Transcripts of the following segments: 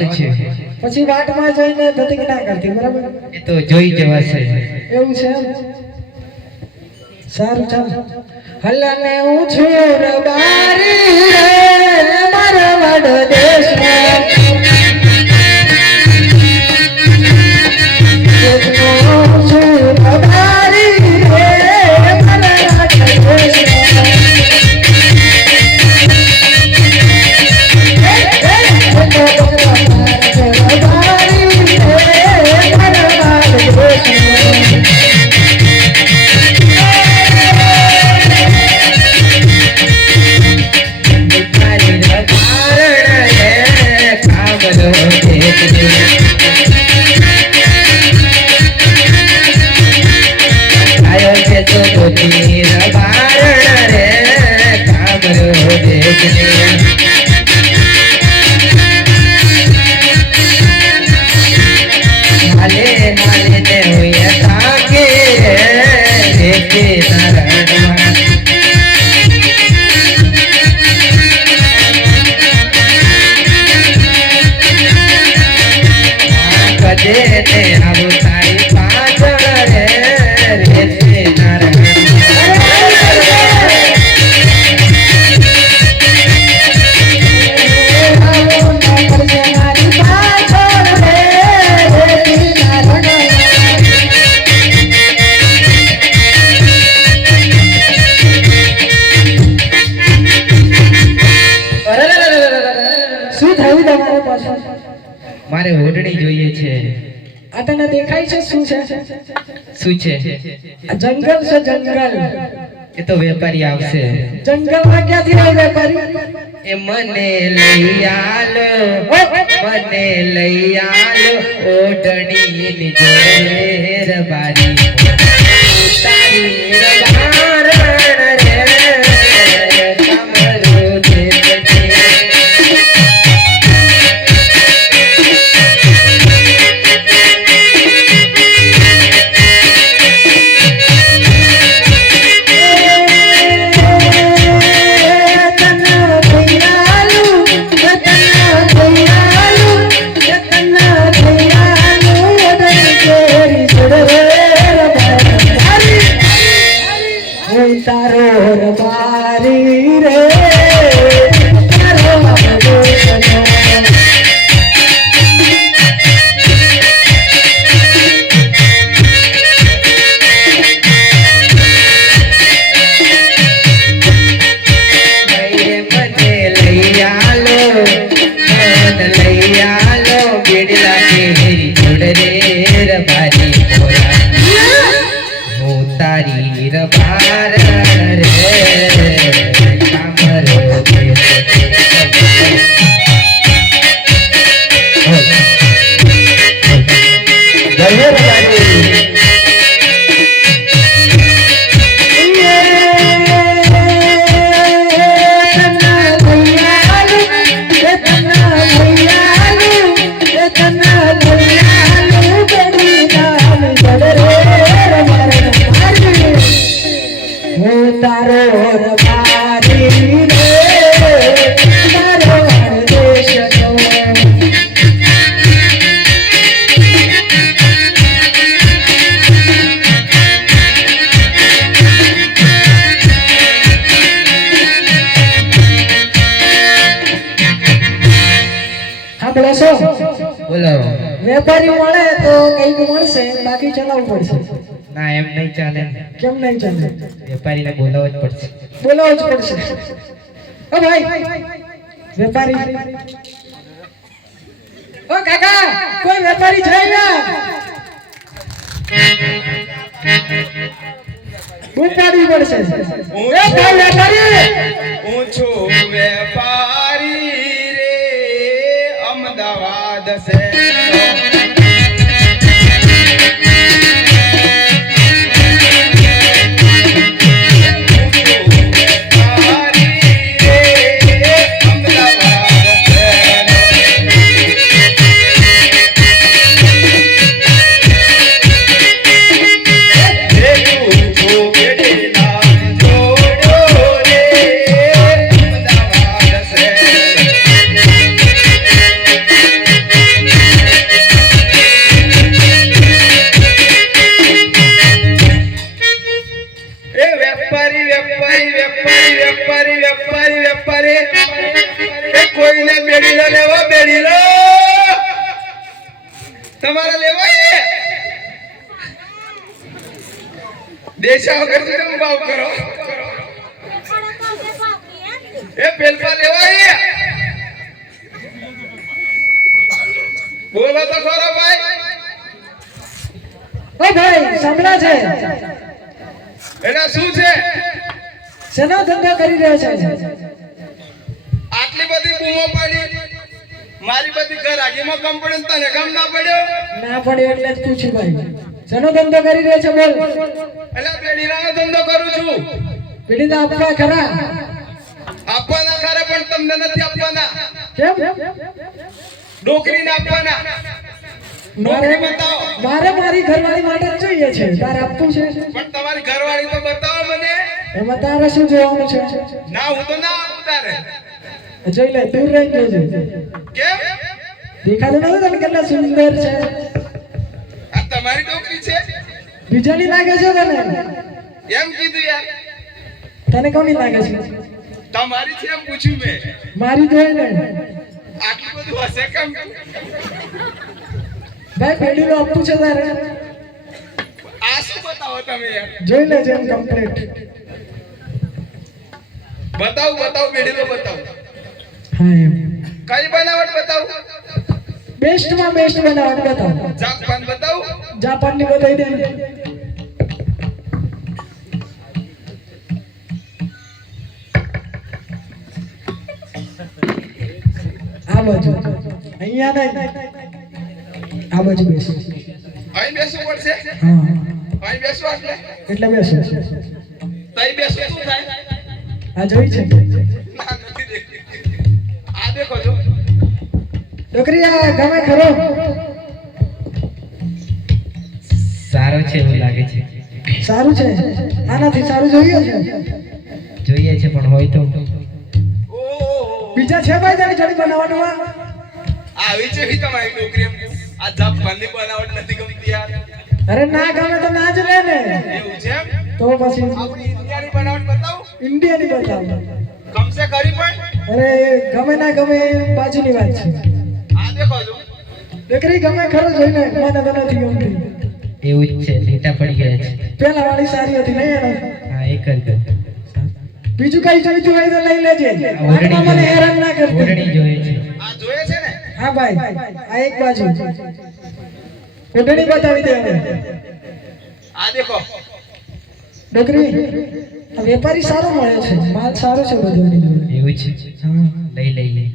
જવાનું છે. પછી વાટમાં જઈને ધતિક ના કરતી બરાબર? એ તો જોઈ જવાશે. એવું છે એમ? સારું ચાલ. હલને હું છું રબારી રે મારા વડ દેશમાં મારે ઓઢણી જોઈએ છે. આ તને દેખાય છે શું છે? શું છે? જંગલ છે જંગલ. એ તો વેપારી આવશે. જંગલમાં ક્યાંથી આવે વેપારી? એ મને લઈ આલો, મને લઈ આલો ઓઢણી ની જોડે રબારી તારી રબારણ રે કમરો દેખજે. તારો રબારી રે તારો દેશનો મને લઈ આલો, મને લઈ આલો બેડલા કેરી જોડે રબારી હું તારી રબાર રે કામરો તારો રબારી રે તારો દેશનો સાંભળો છો? બોલો. વેપારી મળે તો કઈક મળશે, બાકી ચલાવવું પડશે. ના એમ નહીં ચાલે. કેમ નહીં ચાલે? વેપારીને બોલાવવો જ પડશે. બોલાવવું જ પડશે. ઓ ભાઈ વેપારી, ઓ કાકા કોઈ વેપારી છે અહીંયા? ઉપાડવી પડશે. એ ભાઈ વેપારી, હું છું વેપારી રે અમદાવાદ સે વેપારી વેપારી વેપારી વેપારી વેપારી વેપારી એ કોઈને બેડીલો લેવો બેડીલો તમારે લેવાય દેશા વગર કેમ ભાવ કરો એ પેલપા લેવાય બોલો તો ખરો ભાઈ ઓ ભાઈ સાંભળા છે એના શું છે શેનો ધંધો કરી રહ્યો છે આટલી બધી બૂમો પાડી મારી બધી ઘર આગીમાં કમ પડે ને તને કમ ના પડ્યો ના પડ્યો એટલે જ પૂછ્યું ભાઈ શેનો ધંધો કરી રહ્યો છે બોલ એટલે બેડીલાનો ધંધો કરું છું પીડી તો આપવા ખરા આપવાના ખરા પણ તમને નથી આપવાના કેમ ડોકરીને આપવાના મારે ડોકરી બતાવો મારે મારી ઘરવાળી માટે જ જોઈએ છે તારે આપવું છે પણ તમારી ઘરવાળી તો બતાવો મને એમાં તારે શું જોવાનું છે ના હું તો ના આપું તારે જોઈ લે દૂર રહી જોજે કેમ દેખાતું નથી તને કેટલા સુંદર છે આ તમારી ડોકરી છે બીજાની લાગે છે તને એમ કીધું યાર તને કોની લાગે છે તમારી છે એમ પૂછ્યું મેં મારી જોઈ ને આટલું બધું હશે કેમ ભાઈ પેઢી નું આપવું છે તારે આ શું બતાવો તમે યાર જોઈ લેજે એમ કમ્પ્લીટ બતાવું બતાવું બેડીલો બતાવું હા એમ કઈ બનાવટ બતાવું બેસ્ટ માં બેસ્ટ બનાવટ બતાવ જાપાન બતાવું જાપાન ની બતાવી દે આ બાજુ અહીંયા નહીં આ બાજુ બેસ અહીં બેસવું પડશે હા અહીં બેસવા એટલે બેસો તઈ બેસવું શું થાય આ જોઈ છે ના નથી દેખતી આ દેખો છો છોકરી આ ગમે ખરો સારો છે એવું લાગે છે સારું છે આનાથી સારું જોઈએ છે જોઈએ છે પણ હોય તો ઓહો બીજા છે ભાઈ તારી જોડી બનાવવાનું આવી છે ભી તમારી ડોકરી આ જાપાનની બનાવટ નથી ગમતી યાર અરે ના ગમે તો ના જ લે ને એવું છે એમ તો પછી આપણી ઇન્ડિયાની બનાવટ બતાવું ઇન્ડિયાની બતાવ કમસે કરી પણ અરે ગમે ના ગમે એ બાજુની વાત છે આ દેખો છો દીકરી ગમે ખરો જોઈને મને તો નથી ગમતી એવું જ છે લીટા પડી ગયા છે પેલા વાળી સારી હતી નહીં એનો હા એક જ ગયો. બીજું કઈ જોઈતું હોય તો લઈ લેજે ઓરડી આટલા મને હેરાન ના કરતી ઓરડી જોઈએ છે આ જોઈએ છે ને હા ભાઈ આ એક બાજુ ઓઢણી બતાવી દે હવે આ દેખો દીકરી આ વેપારી સારો મળે છે માલ સારો છે બધો એની જોડે. એવું છે હા. લઈ લઈએ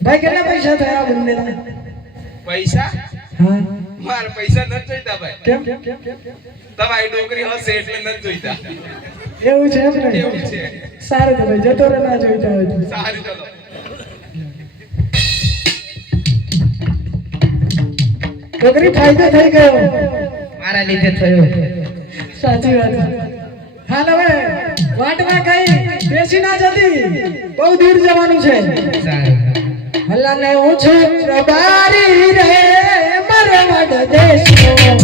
ભાઈ કેટલા પૈસા થયા આ બંનેના પૈસા હા મારે પૈસા નથી જોઈતા ભાઈ કેમ તમારી ડોકરી હશે એટલે નથી જોઈતા એવું છે એમ ને એવું છે સારું તો ભાઈ જતો રે ના જોઈતા હોય તો. સારું ચલો છોકરી ફાયદો થઈ ગયો મારા લીધે થયો સાચી વાત હાલ હવે વાટમાં કઈ બેસી ના જતી બહુ દૂર જવાનું છે સારું હલ્લાને હું છું પ્રભારી રે મરવાડ દેશનો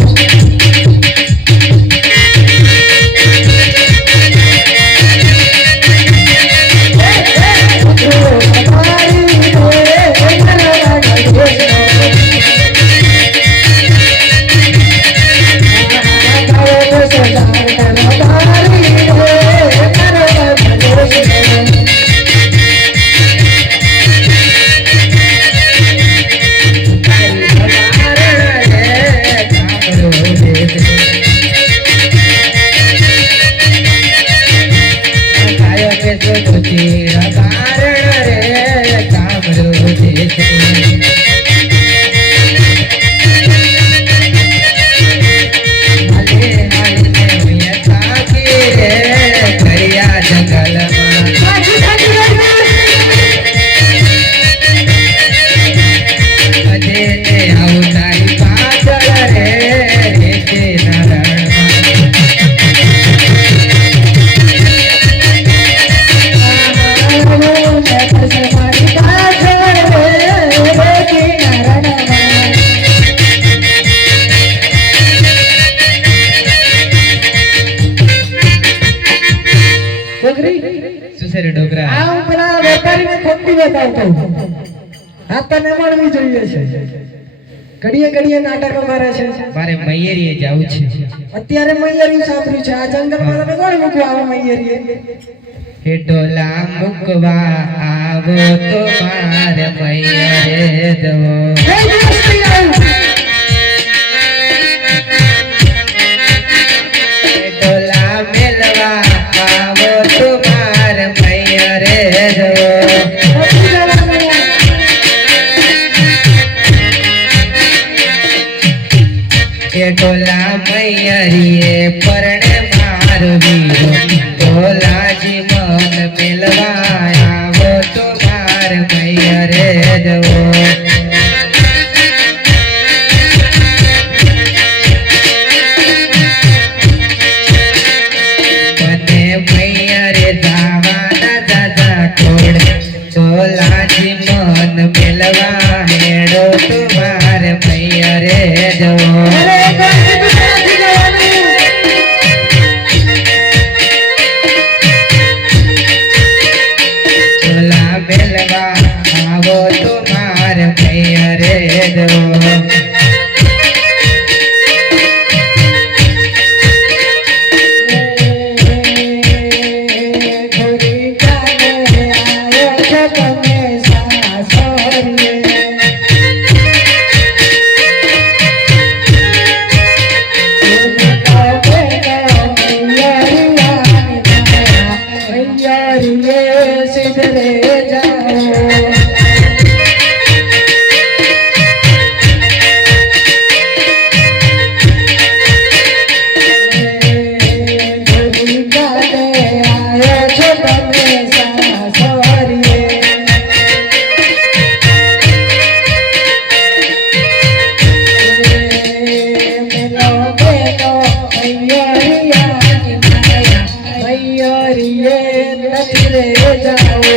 ડોકરી શું છે રે ડોકરા આ હું પેલા વેપારીને ખોટી બતાવતો આ તને મળવી જોઈએ છે ઘડીએ ઘડીએ નાટકો મારે છે મારે મૈયરીએ જાવું છે અત્યારે મૈયરી સાંભળ્યું છે આ જંગલમાં તમે કોણ મૂકવા આવો મૈયરીએ હે ડોલા મુકવા આવો તો મારે મૈયરે દવો હે દોસ્તી આવું હે ડોલા મેલવા આવો તો મારે મૈયરે દવો નથી જવાનું એ ડોલા મૈયરીએ પરણે મારો વીરો ડોલાજી મન મેલવા આવો તો માર મૈયરે દવો મને મૈયરે જાવાના દાદા કોડ ડોલાજી મન મેલવા હેડો તો માર મૈયરે દવો અરે કોઈ નથી જવાનું ડોલા મેલવા આવો તો માર મૈયરે દવો ઘોડી કાને આયો છો તમે સાસરીએ સિધરે જાઓ ઘોડી કાને આયો છો તમે સાસરીએ મેલો બેનો મૈયરિયાની માયા મૈયરીએ નથી રે જાઓ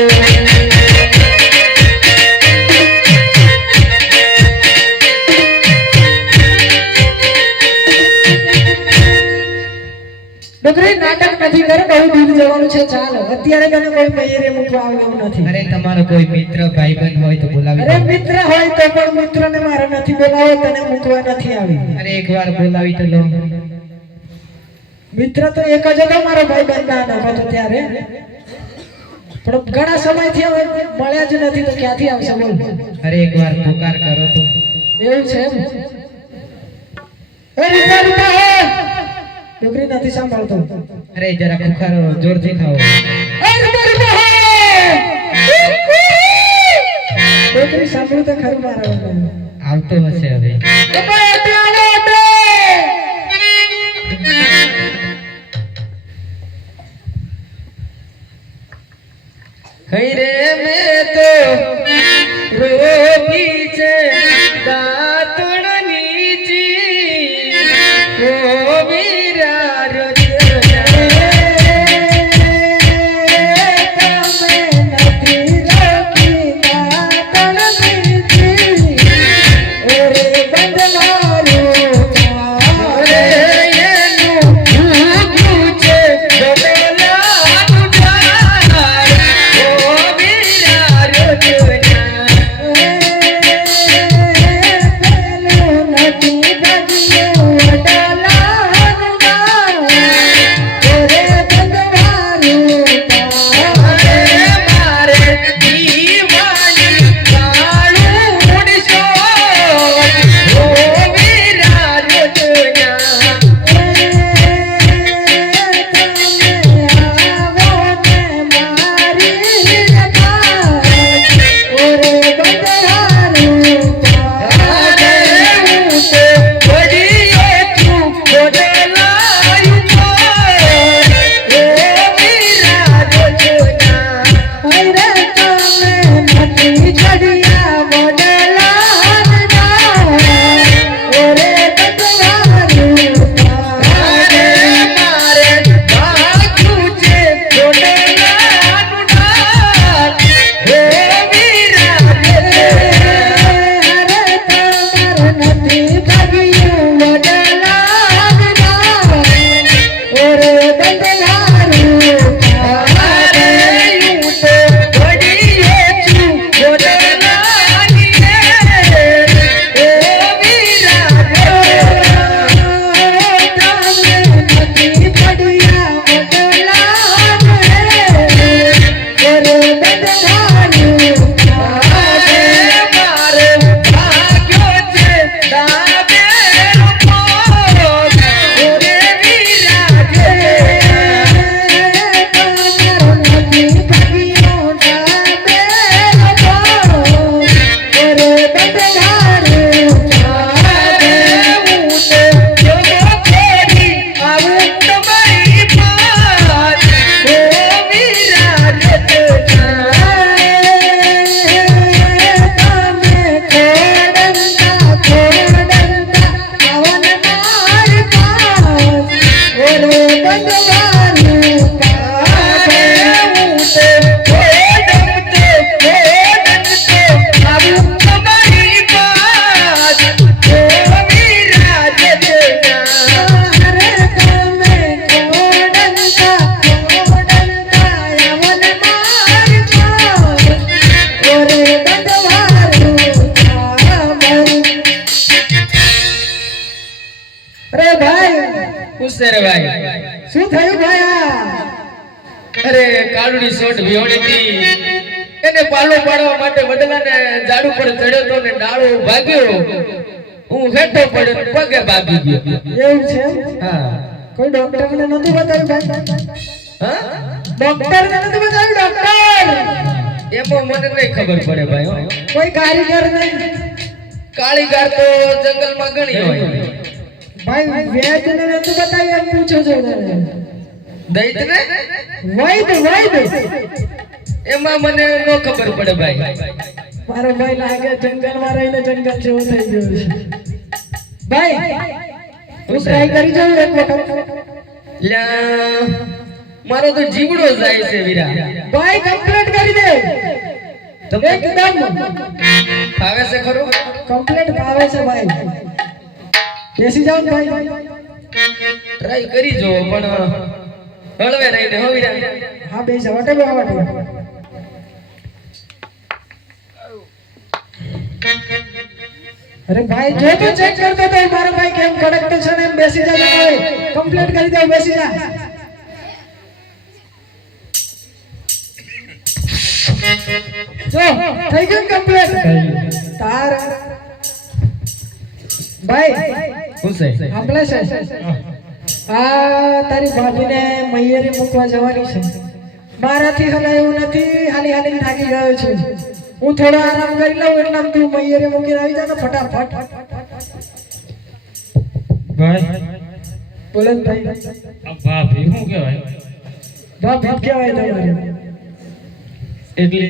ડોકરી નાટક નથી કરે બહુ દૂર જવાનું છે ચાલો અત્યારે તને કોઈ મૈયરે મૂકવા આવ્યું નથી અરે તમારો કોઈ મિત્ર ભાઈબંધ હોય તો બોલાવી અરે દો. મિત્ર હોય તો પણ મિત્રને મારે નથી બોલાવો તને મૂકવા નથી આવી અરે એકવાર બોલાવી તો લો મિત્ર તો એક જ હતો મારો ભાઈ બંધ ના હતો ત્યારે પણ ઘણા સમયથી હવે મળ્યા જ નથી તો ક્યાંથી આવશે બોલ અરે એકવાર પુકાર કરો તો એવું છે એમ? એ રીતા રીતા હે ડોકરી નથી સાંભળતો અરે જરા પુકારો જોરથી ખાઓ એ રીતા રીતા હે ડોકરી સાંભળ્યું તો ખરું મારા આવતો હશે હવે કઈ રે મેં તો રોકી છે દાતણ નીચી ઓ વીરા રોજના ઓ કાળુડી સોટ વિહોણી હતી એને પાલો પાડવા માટે વડલાને ઝાડ ઉપર ચડ્યો તો ને ડાળો ભાગ્યો હું હેઠો પડ્યો ને પગે ભાગી ગયો એવું છે હા કોઈ ડોક્ટરને નતું બતાવ્યું ભાઈ હા ડોક્ટરને નતું બતાવ્યું ડોક્ટર એમાં મને નહીં ખબર પડે ભાઈ હો. કોઈ કારીગર નહીં કાળીગાર તો જંગલમાં ઘણી હોય ભાઈ વેદને નતું બતાવ્યું એમ પૂછો છો તમે દૈત ને વૈદ એમાં મને નો ખબર પડે ભાઈ મારો ભાઈ લાગે જંગલમાં રહીને જંગલ જેવો થઈ ગયો છે ભાઈ હું ટ્રાય કરી જાઉં એક વખત લ્યા મારો તો જીવડો જાય છે વીરા ભાઈ કમ્પ્લીટ કરી દે તમને એકદમ ફાવે છે ખરું કમ્પ્લીટ ભાવે છે ભાઈ બેસી જાઓ ને ભાઈ ટ્રાય કરી જો પણ હળવે રહીને હો વીરા હા બેસી જાઓ વટે અરે ભાઈ જો તો ચેક કરતો તો મારો ભાઈ કેમ કડક તો છે ને એમ બેસી જા ભાઈ કમ્પ્લીટ કરી દે બેસી જા જો થઈ ગયું કમ્પ્લીટ તાર ભાઈ શું છે સાંભળે છે આ તારી ભાભીને મૈયરી મૂકવા જવાની છે મારાથી હલાય એવું નથી હાલી હાલી થાકી ગયો છું હું થોડો આરામ કરી લઉં એટલે તું મૈયરી મૂકીને આવી જા ને ફટાફટ ભાઈ બોલે ને ભાઈ આ ભાભી શું કહેવાય ભાભી કહેવાય તમારે એટલે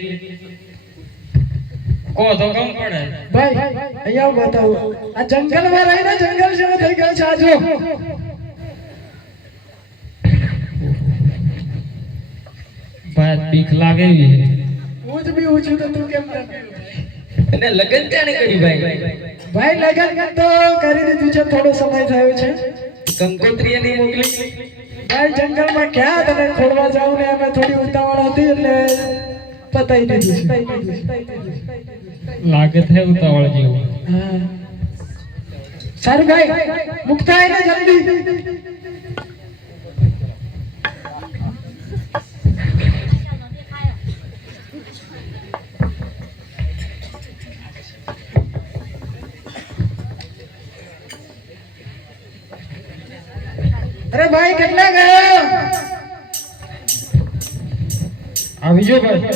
કો તો કમ પડે ભાઈ અહીંયા બતાવો આ જંગલમાં રહીને જંગલ જેવો થઈ ગયો છે આ જો ભાઈ બીક લાગે એવી છે. હું જ બી ઊંચું તો તું કેમ એને લગન ક્યાં કરી ભાઈ ભાઈ લગન તો કરી દીધું છે થોડો સમય થયો છે કંકોત્રી એની મોકલી ભાઈ જંગલમાં ક્યાં તને ખોડવા જાઉં ને અમે થોડી ઉતાવળ હતી એટલે પતાઈ દીધું છે. લાગે છે ઉતાવળ જેવું હા સારું ભાઈ મુકતા એને જલ્દી અરે ભાઈ કેટલા ગયો આવી જો ભાઈ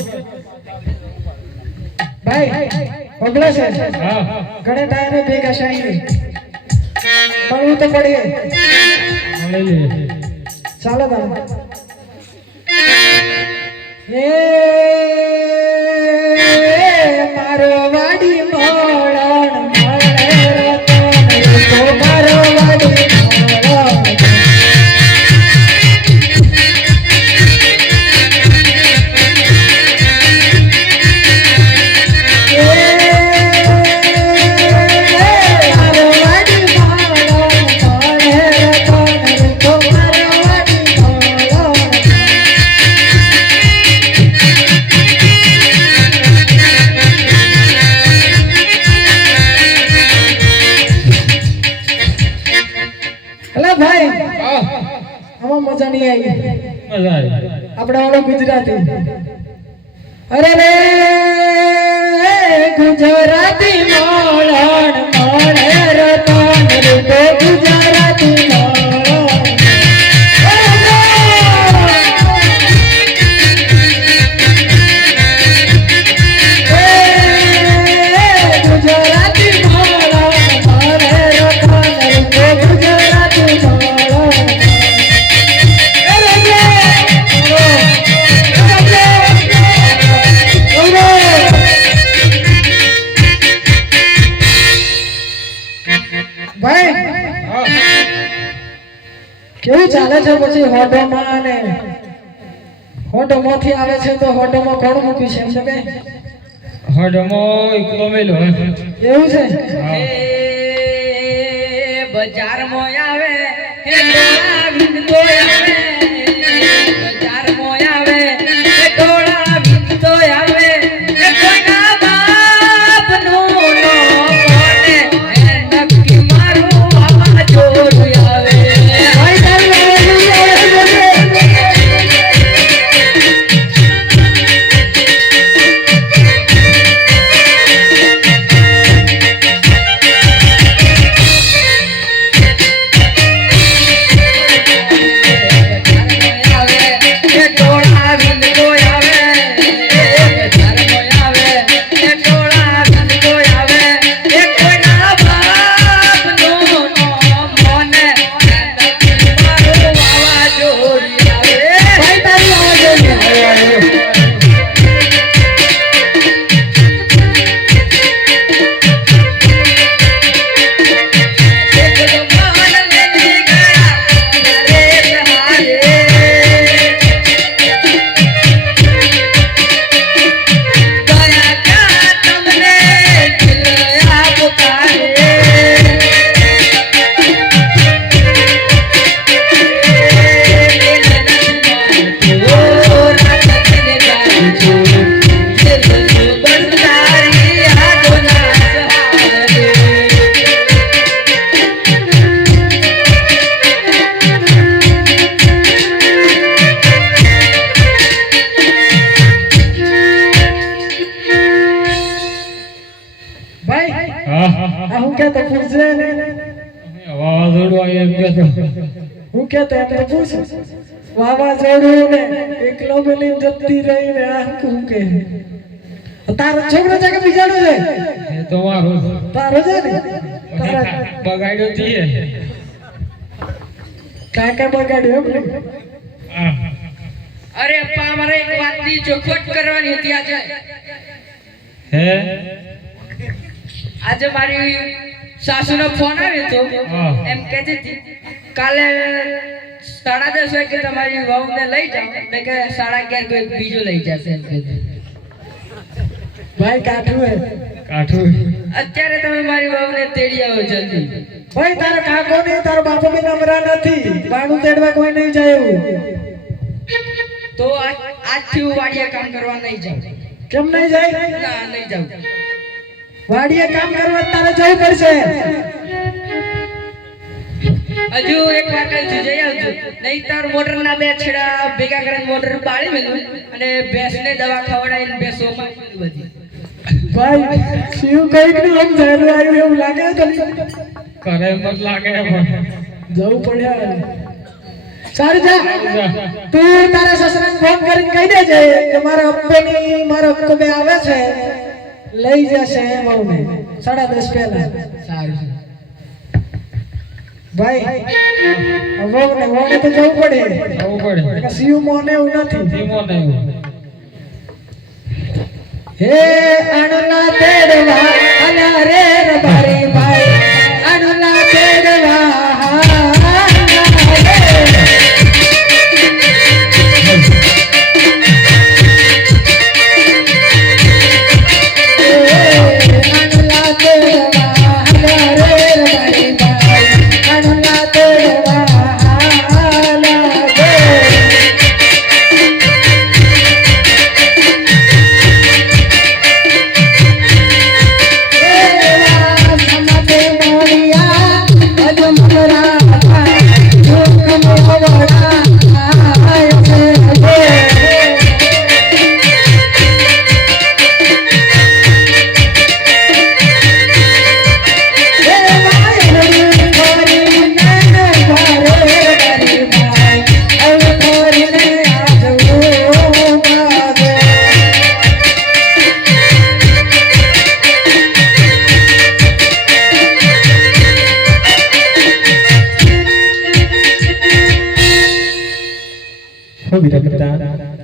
ભાઈ પગલા છે હા ઘણે ટાઈમે ભેગા શાઈ પડવું તો પડીએ મળે લે ચાલો તારે એ મારો વાડી મોળણ મળે રતન તો મારો વાડી મોળણ ભાઈ આમાં મજા નહીં આવી મજા આવી આપણે વાળો ગુજરાતી અરે રે ગુજરાતી મોળણ મોળે રતન રે ગુજરાતી મોળણ ગુજરાતી મોળણ મોળે રતન રે ગુજરાતી મોળણ કેવું ચાલે છે પછી હોટોમાં અને હોટોમાંથી આવે છે તો હોટોમાં કોણ મૂક્યું છે એમ છે કે હડમો એકલો મેલો એવું છે હા એ બજારમાં આવે એ ડોળા વિંદો આવે બજારમાં આવે એ ડોળા વિંદો આવે એ કોઈના બાપનું નો કોને એ નક્કી મારું આવા જોરું આવે ભાઈ તારી તો હું કેતો એમ તો પૂછ વાવાઝોડું ને એકલો મેલી જતી રહી ને આ શું કે તારો છોકરો છે કે બીજાનો છે એ તો મારો તારો છે ને તારા બગાડ્યો તીએ કાકા બગાડ્યો એમ ને અરે અપ્પા મારે એક વાતની ચોખવટ કરવાની હતી આજે હે આજે મારી સાસુનો ફોન આવ્યો તો હા. એમ કહેતી હતી કાલે 10:30 વાગે તમારી વહુને લઈ જાઓ એટલે કે 11:30 કોઈ બીજો લઈ જશે એમ કહેતી. ભાઈ કાઠું હે કાઠું અત્યારે તમે મારી વહુને તેડી આવો જલ્દી. ભાઈ તારો કાકો ને તારો બાપો બી નમરા નથી બાણું તેડવા કોઈ નહીં જાય એવું તો આજથી હું વાડિયા કામ કરવા નહીં જાઉં. કેમ નહીં જાય ના નહીં જાઉં. વાડીએ કામ કરવા તારે જવું પડશે હજુ એક વાર કહું છું જઈ આવજો નહીં તાર મોટરના બે છેડા ભેગા કરીને મોટર પાડી મેલું અને ભેંસને દવા ખવડાવીને ભેંસોમાં બધી. ભાઈ શિવ કઈક નહીં એમ ઝેરું આવ્યું એવું લાગે છે તને? કરે મત લાગે જવું પડ્યા સારું જા તું તારા સસરાને ફોન કરીને કહી દેજે કે મારા અક્કો બે આવે છે લઈ જશે વહુને 10:30 પહેલા સારું. ભાઈ વહુને તો જવું પડે જવું પડે શિવ મોને એવું નથી ધીમો નહીં હે અણલા તેડવા અલા રે રબારી ભાઈ અણલા તેડવા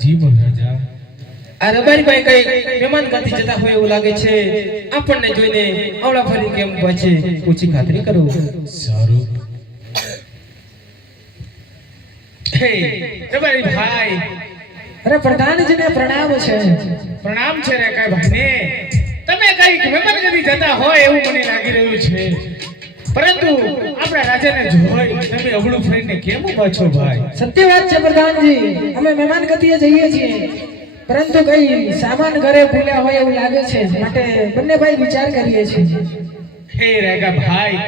જી મહારાજા આ રબારીભાઈ કઈ મહેમાન ગતિ જતા હોય એવું લાગે છે આપણને જોઈને આવડા ફરી કેમ પહોંચે પૂછી ખાતરી કરો સારું હે રબારીભાઈ અરે પ્રધાનજીને પ્રણામ છે પ્રણામ છે રે કઈ ભાઈને તમે કઈ મહેમાન ગતિ જતા હોય એવું મને લાગી રહ્યું છે પરંતુ આપણા રાજાને જોઈ તમે અવળું ફરીને કેમ ઉભા છો ભાઈ સત્ય વાત છે પ્રધાનજી અમે મહેમાન ગતિએ જઈએ છીએ પરંતુ કઈ સામાન ઘરે ભૂલ્યા હોય એવું લાગે છે માટે બંને ભાઈ વિચાર કરીએ છીએ હે રેગા ભાઈ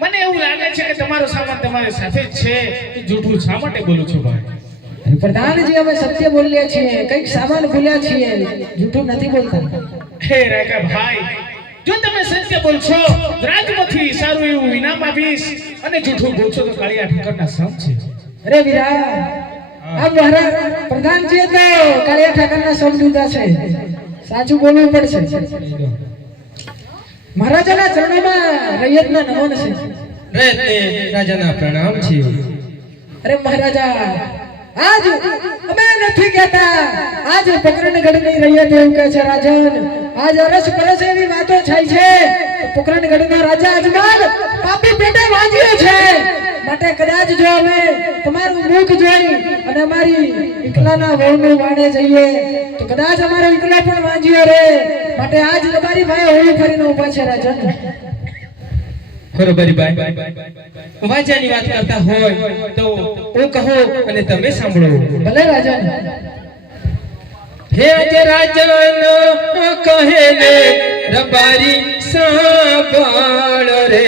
મને એવું લાગે છે કે તમારો સામાન તમારી સાથે જ છે જૂઠું શા માટે બોલું છો ભાઈ પ્રધાનજી અમે સત્ય બોલીએ છીએ કઈક સામાન ભૂલ્યા છીએ જૂઠું નથી બોલતા હે રેગા ભાઈ જો તમે સત્ય બોલશો રાજમાંથી સારું એવું ઇનામ આપીશ અને જૂઠું બોલશો તો કાળિયા ઠાકરના સમ છે અરે વીરા આ મહારાજ પ્રધાનજીએ તો કાળિયા ઠાકરના સમ દીધા છે સાચું બોલવું પડશે મહારાજાના ચરણોમાં રૈયતના નમન છે રૈયતને રાજાના પ્રણામ છે અરે મહારાજા આજ અમે નથી કહેતા આજ પોકરણગઢની રૈયત એવું કહે છે રાજન આજ અરસ પરસ એવી વાતો થાય છે પોકરણગઢનો રાજા અજમાન પાપી પેટે વાંચ્યો છે માટે કદાચ જો અમે તમારું મુખ જોઈ અને અમારી એકલાના વહુનું વાડે જઈએ તો કદાચ અમારો એકલા પણ વાંચ્યો રે માટે આજ તમારી ભાઈ હોળી ફરીને ઊભા છે રાજન બરોબર ભાઈ વાજાની વાત કરતા હોય તો હું કહો અને તમે સાંભળો ભલે રાજન હે અજ રાજન કહે ને રબારી સાંભળ રે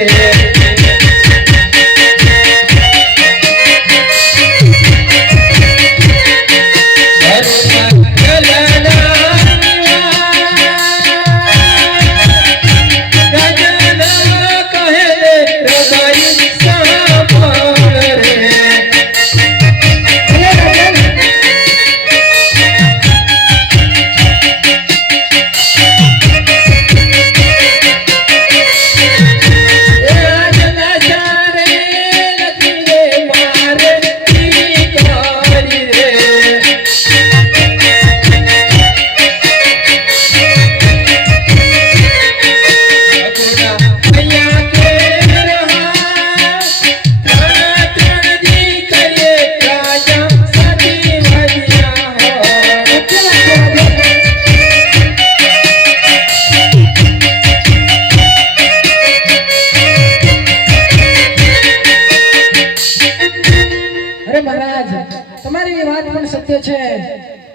વાત પણ સત્ય છે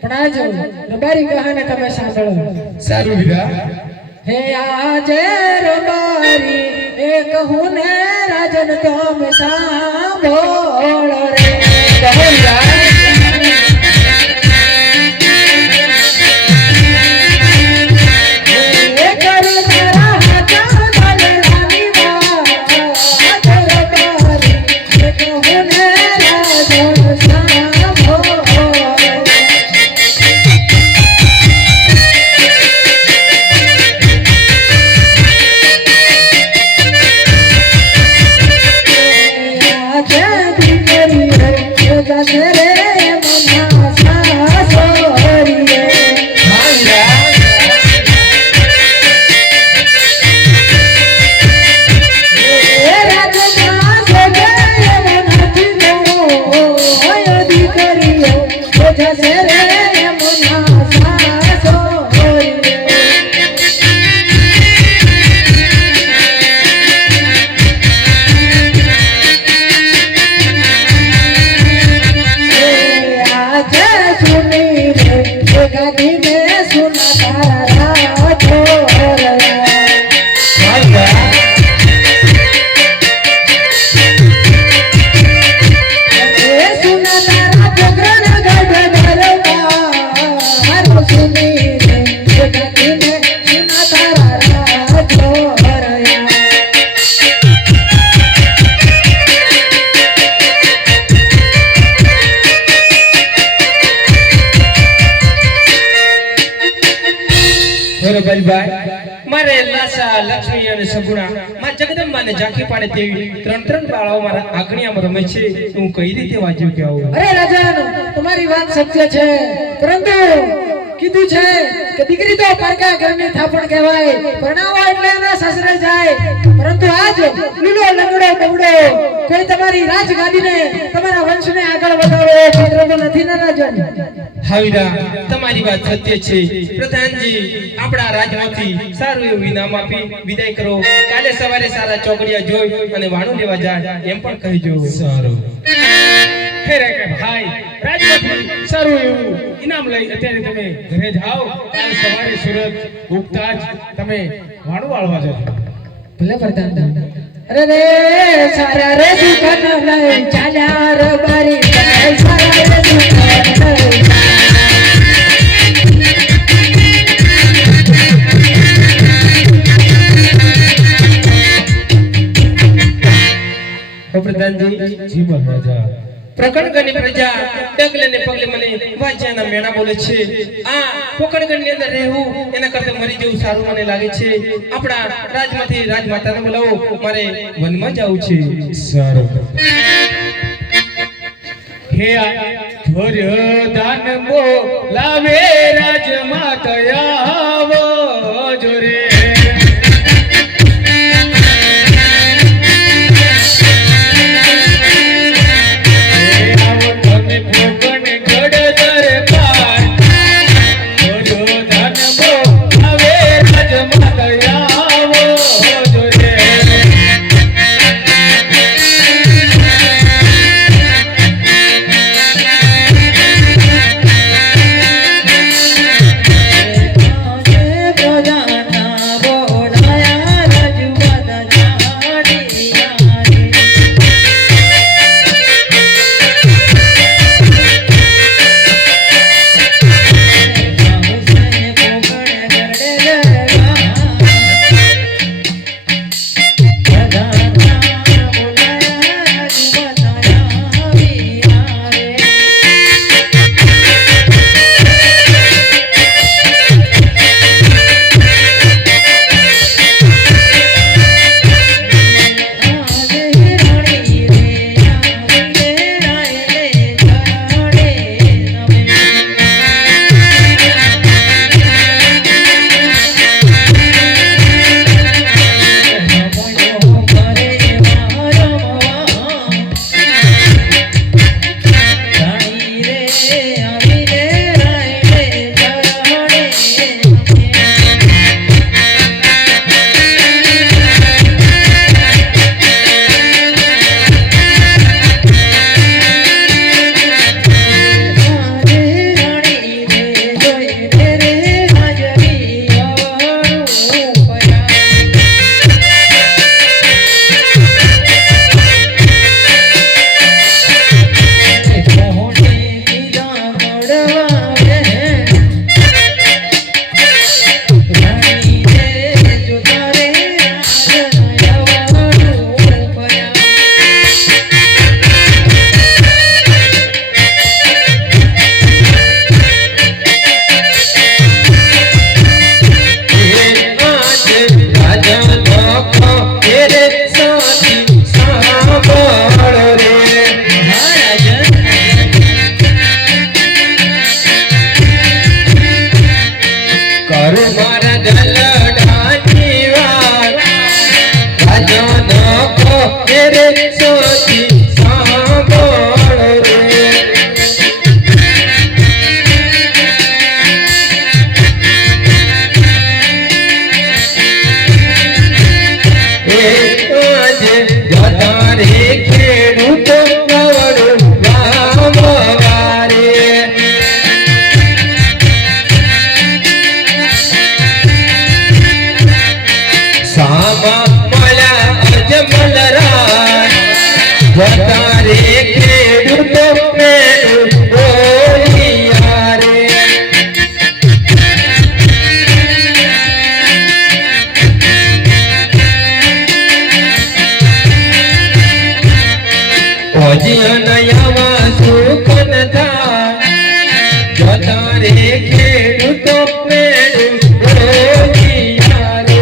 પણ આ જો રબારી કહાને તમે સાંભળો સારું વીરા હે આજે રબારી એ કહું ને રાજન તમે સાંભળો રે કહો વીરા મારે લાસા લક્ષ્મી અને સગુણા માં જગદંબાને ઝાંખી પાડે તેવી ત્રણ બાળાઓ મારા આંગણિયામાં રમે છે હું કઈ રીતે વાંચ્યું કે આવું અરે રાજન તમારી વાત સત્ય છે પરંતુ કીધું છે કે દીકરી તો પારકા ઘરની થાપણ કહેવાય પરણાવા એટલે એના સસરે જાય પરંતુ આજ લીલો લંગડો બવડો કોઈ તમારી રાજગાદીને તમારા વંશને આગળ વધારો ખતરો નથી ને રાજન હાવીરા તમારી વાત સત્ય છે પ્રધાનજી આપણા રાજમાંથી સારું એવું ઇનામ આપી વિદાય કરો કાલે સવારે સારા ચોકડિયા જોઈ અને વાણું લેવા જાય એમ પણ કહેજો સારું હે રે કે ભાઈ રાજમાંથી સારું એવું ઇનામ લઈ અત્યારે તમે ઘરે જાઓ કાલે સવારે સુરત ઉગતા જ તમે વાણું વાળવા જજો ભલે પ્રધાન અરે રે સારા રે દુકાન લઈ ચાલ્યા રે બારી સારા રે દુકાન લઈ પ્રધાનજી જી મહારાજા પ્રકટગણની પ્રજા ડગલે ને પગલે મને વાજ્યાના મેણા બોલે છે આ પોકણગણની અંદર રહેવું એના કરતા મરી જવું સારું મને લાગે છે આપણા રાજમાંથી રાજમાતાને બોલાવો મારે વનમાં જવું છે સારું હે ધોર્ય દાન બોલાવે રાજમાતા આવો જોરે જતા રે ખેડૂતો મેળું રોજિયા રે.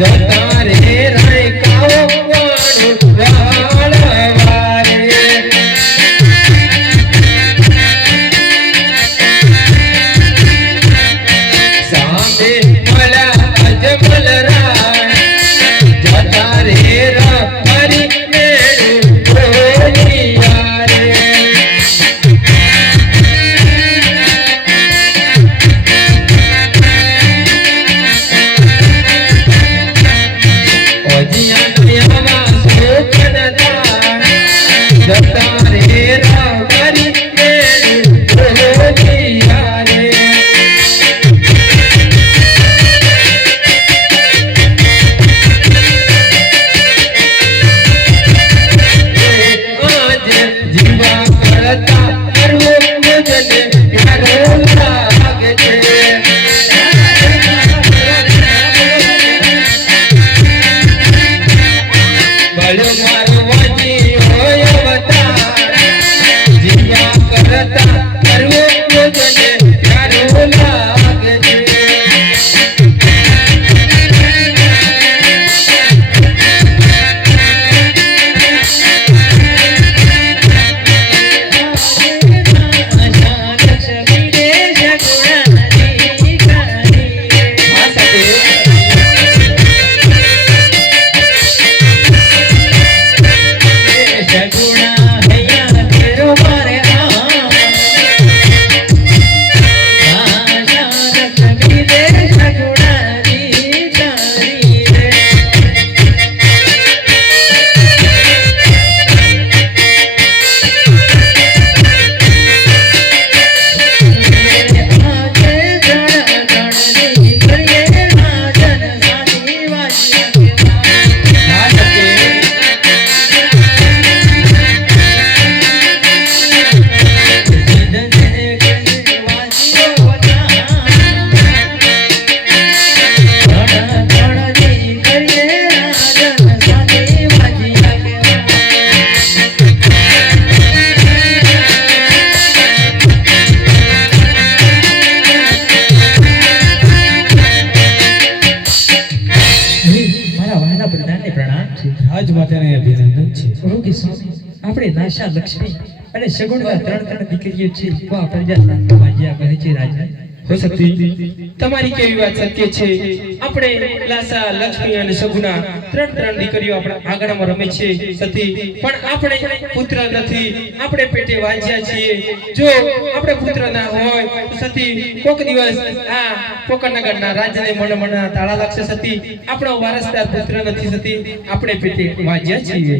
જતા રે રાયકાઓ વાળું વાળવા રે. સામે મળ્યા અજમલ રાય જતા રે મારી મેળું રોજિયા રે. ઓજિયા જતા રે મારી મેળું રોજિયા રે. આજે જીવા કરતા કરવું મુજને પ્યારો લાગે છે. બળ્યો મારો વાજી હોય અવતાર જીવા કરતા કરવું મુજને પ્યારો લાગે છે. આ સાથે રાજમાતાને અભિનંદન છે. ઓકે સ્વામી, આપણે નાશા લક્ષ્મી અને સગુણવા ત્રણ દીકરીઓ છે. વાહ પ્રજા શાંત વાજ્યા કહે છે રાજા. હો સતી, તમારી કેવી વાત સત્ય છે. આપણે લાસા લક્ષ્મી અને સગુણા ત્રણ દીકરીઓ આપણા આંગણામાં રમે છે સતી, પણ આપણે પુત્ર નથી. આપણે પેટે વાંચ્યા છીએ. જો આપણે પુત્ર ના હોય તો સતી કોક દિવસ આ પોકરનગરના રાજ્યને મનના તાળા લાગશે સતી. આપણો વારસદાર પુત્ર નથી સતી, આપણે પેટે વાંચ્યા છીએ.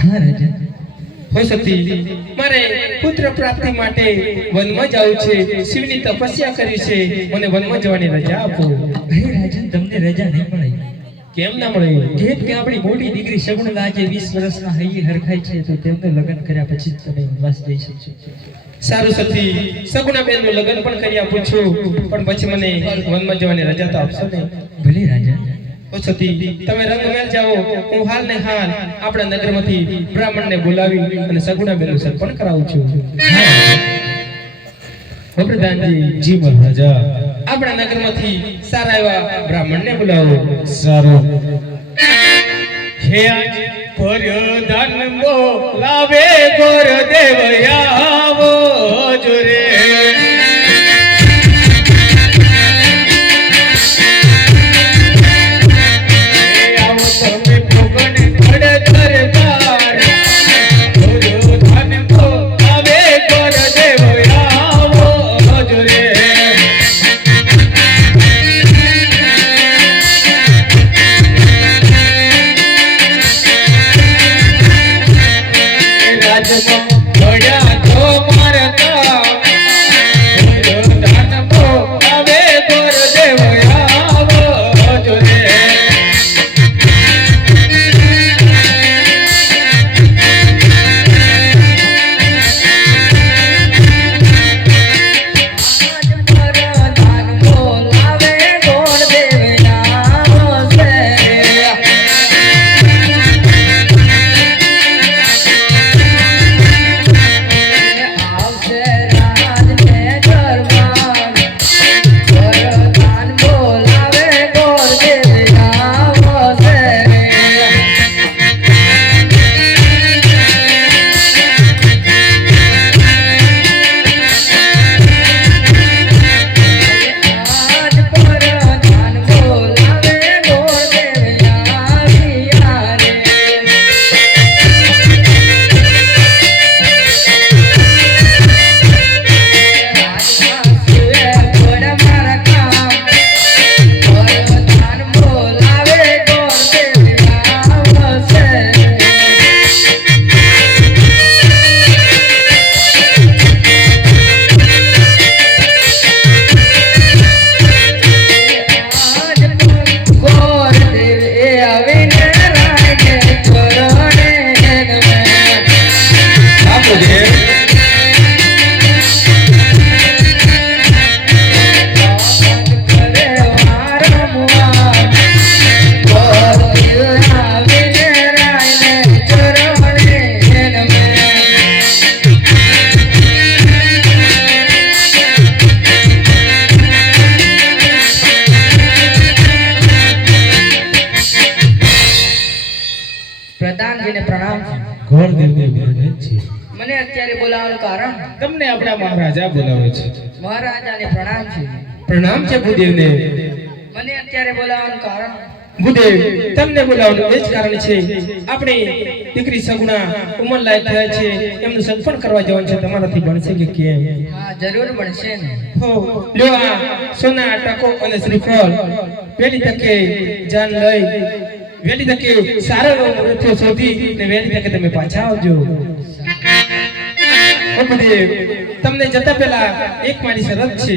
હા રાજા. હો સતી, મારે પુત્ર પ્રાપ્તિ માટે વનમાં જવું છે. શિવની તપસ્યા કરી છે, મને વનમાં જવાની રજા આપો. અરે રાજન, તમને રજા નહીં મળે. કેમ ના મળે? જેમ કે આપણી મોટી દીકરી સગુણલા આજે 20 વર્ષના હૈયે હરખાય છે, તો તેમનું લગ્ન કર્યા પછી જ તમે વનવાસ જઈ શકશો. સારું સતી, સગુણાબેન નું લગ્ન પણ કરી આપું છું, પણ પછી મને વનમાં જવાની રજા તો આપશો ને? ભલે રાજા. ઓ સતી, તમે રંગમેલ જાઓ. હું હાલ ને હાલ આપણા નગરમાંથી બ્રાહ્મણને બોલાવી અને સગુણાબેન નું સર્પણ કરાવું છું. હો પ્રધાનજી, જી મહારાજા. આપણા નગરમાંથી સારા એવા બ્રાહ્મણને બોલાવો. સારું. હે આજ પરધાન બોલાવે ગોર દેવ આવો જોરે. આવો તમે ભગન પડ દરબાર. પરધાન બોલાવે ગોર દેવ આવો જોરે. રાજમાં પડ્યા તો મારા જોઈને પ્રણામ છે. ઘોર દેવને વિનંતી છે. મને અત્યારે બોલાવવાનું કારણ તમને આપણા મહારાજા બોલાવે છે. મહારાજાને પ્રણામ છે. પ્રણામ છે ભૂદેવને. મને અત્યારે બોલાવવાનું કારણ ભૂદેવ તમને બોલાવવાનું એ જ કારણ છે આપણી દીકરી સગુણા ઉંમરલાયક થયા છે, એમનું સગપણ કરવા જવાનું છે. તમારાથી બનશે કે કેમ? હા જરૂર બનશે ને. હો લ્યો આ સોના ટકો અને શ્રીફળ વહેલી તકે જાન લઈ વહેલી તકે સારો મુહૂર્ત શોધી ને વહેલી તકે તમે પાછા આવજો. ઓ ભૂદેવ તમને જતા પહેલા એક મારી શરત છે.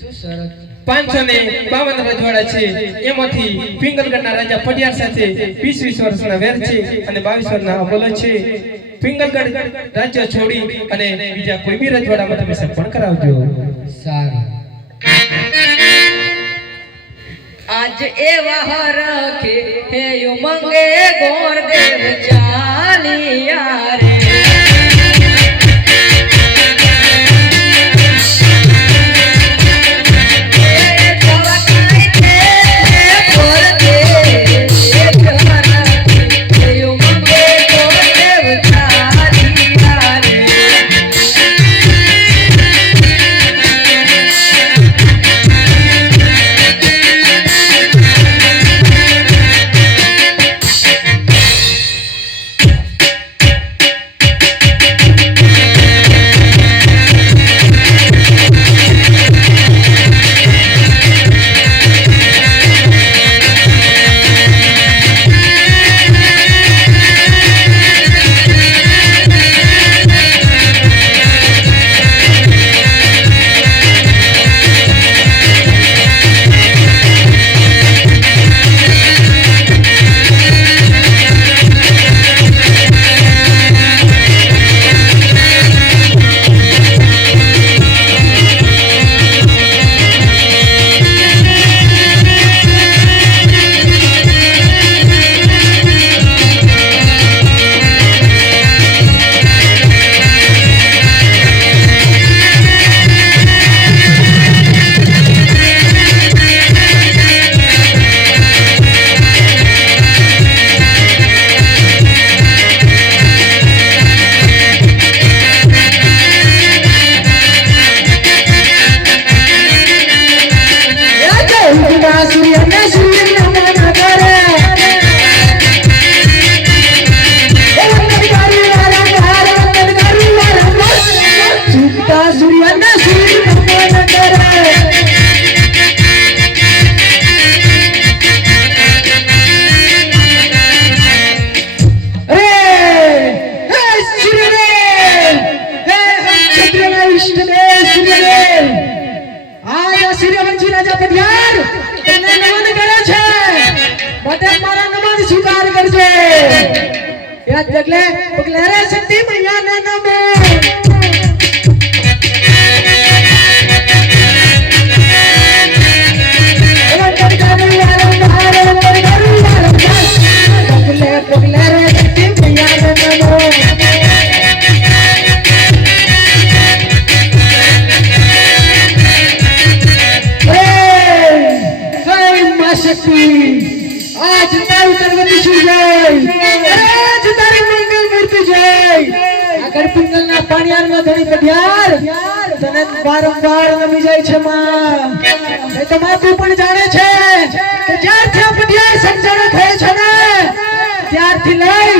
શું શરત? 552 રજવાડા છે, એમાંથી પિંગલગઢના રાજા પડિયાર સાથે 20 વર્ષના વેર છે અને 22 વર્ષના અબોલો છે. પિંગલગઢ રાજ્ય છોડી અને બીજા કોઈ બી રજવાડામાં તમે સગપણ કરાવજો. સારું. આજ એવા હરખે હે ઉમંગે ગોર દેવ ચાલિયા રે. વારંવાર નમી જાય છે માં. એ તો માતું પણ જાણે છે કે જ્યારથી આ પટિયાર સમજણ થયે છે ને ત્યારથી લઈ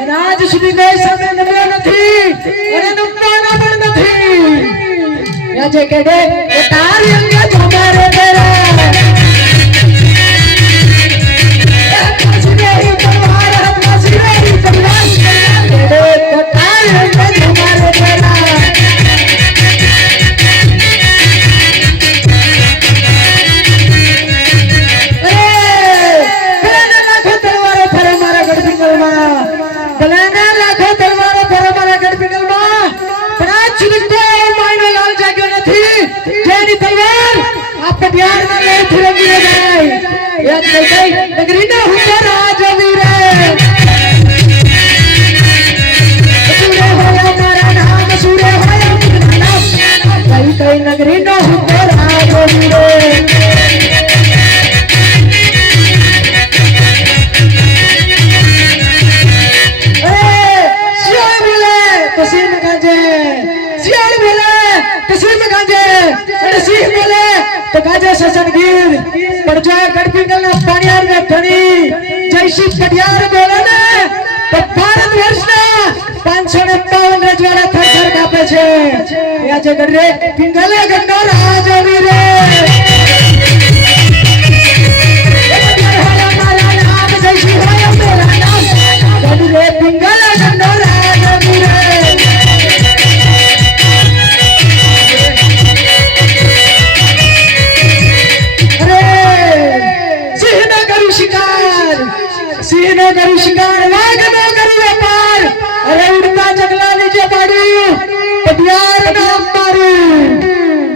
અને આજ સુધી કોઈ સામે નમ્યો નથી અને નમવાનો પણ નથી. આજે કેડે કે તારી અંગે તમારે તેરા કસુરેહી તલવાર કસુરેહી તલવાર કેડે કે તારી અંગે તમારે તેરા नगरी ना हुआ राज वीरे सूर्य होया मारा नाम सूर्य होया मेरा नाम कई कई नगरी ना हुआ राज वीरे ગઢ પિંગલના પાણિયાર ને ધણી જયશ્રી પટિયાર બોલે ને તો ભારત વર્ષના 552 રજવાડા થરથર કાપે છે એ આજે ગઢ પિંગલે ગઢનો રાજ આવી રે શિકાર વાઘ નો કરી વેપાર અરે ઉડતા જંગલા નીચે પાડ્યું પટિયાર નામ મારું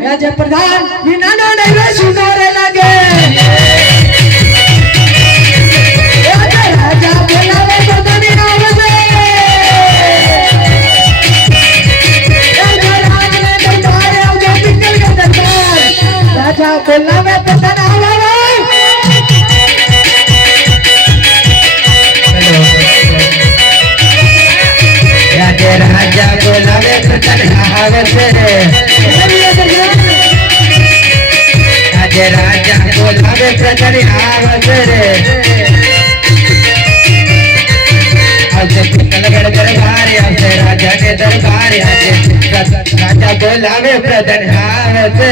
આજે પ્રધાન વિનાનો નૈવે સુધારે લાગે રાજા બોલાવે તો તને આવે છે રાજને દરબારે આવજો પિંગલ કે દરબાર રાજા બોલાવે તો તને આવે રાજા બોલાવે તો તને આવે છે આજે રાજા બોલાવે તો તને આવે છે આજે પિંગલગઢ દરબારે આવશે રાજા ને દરબારે આજે રાજા બોલાવે તો તને આવે છે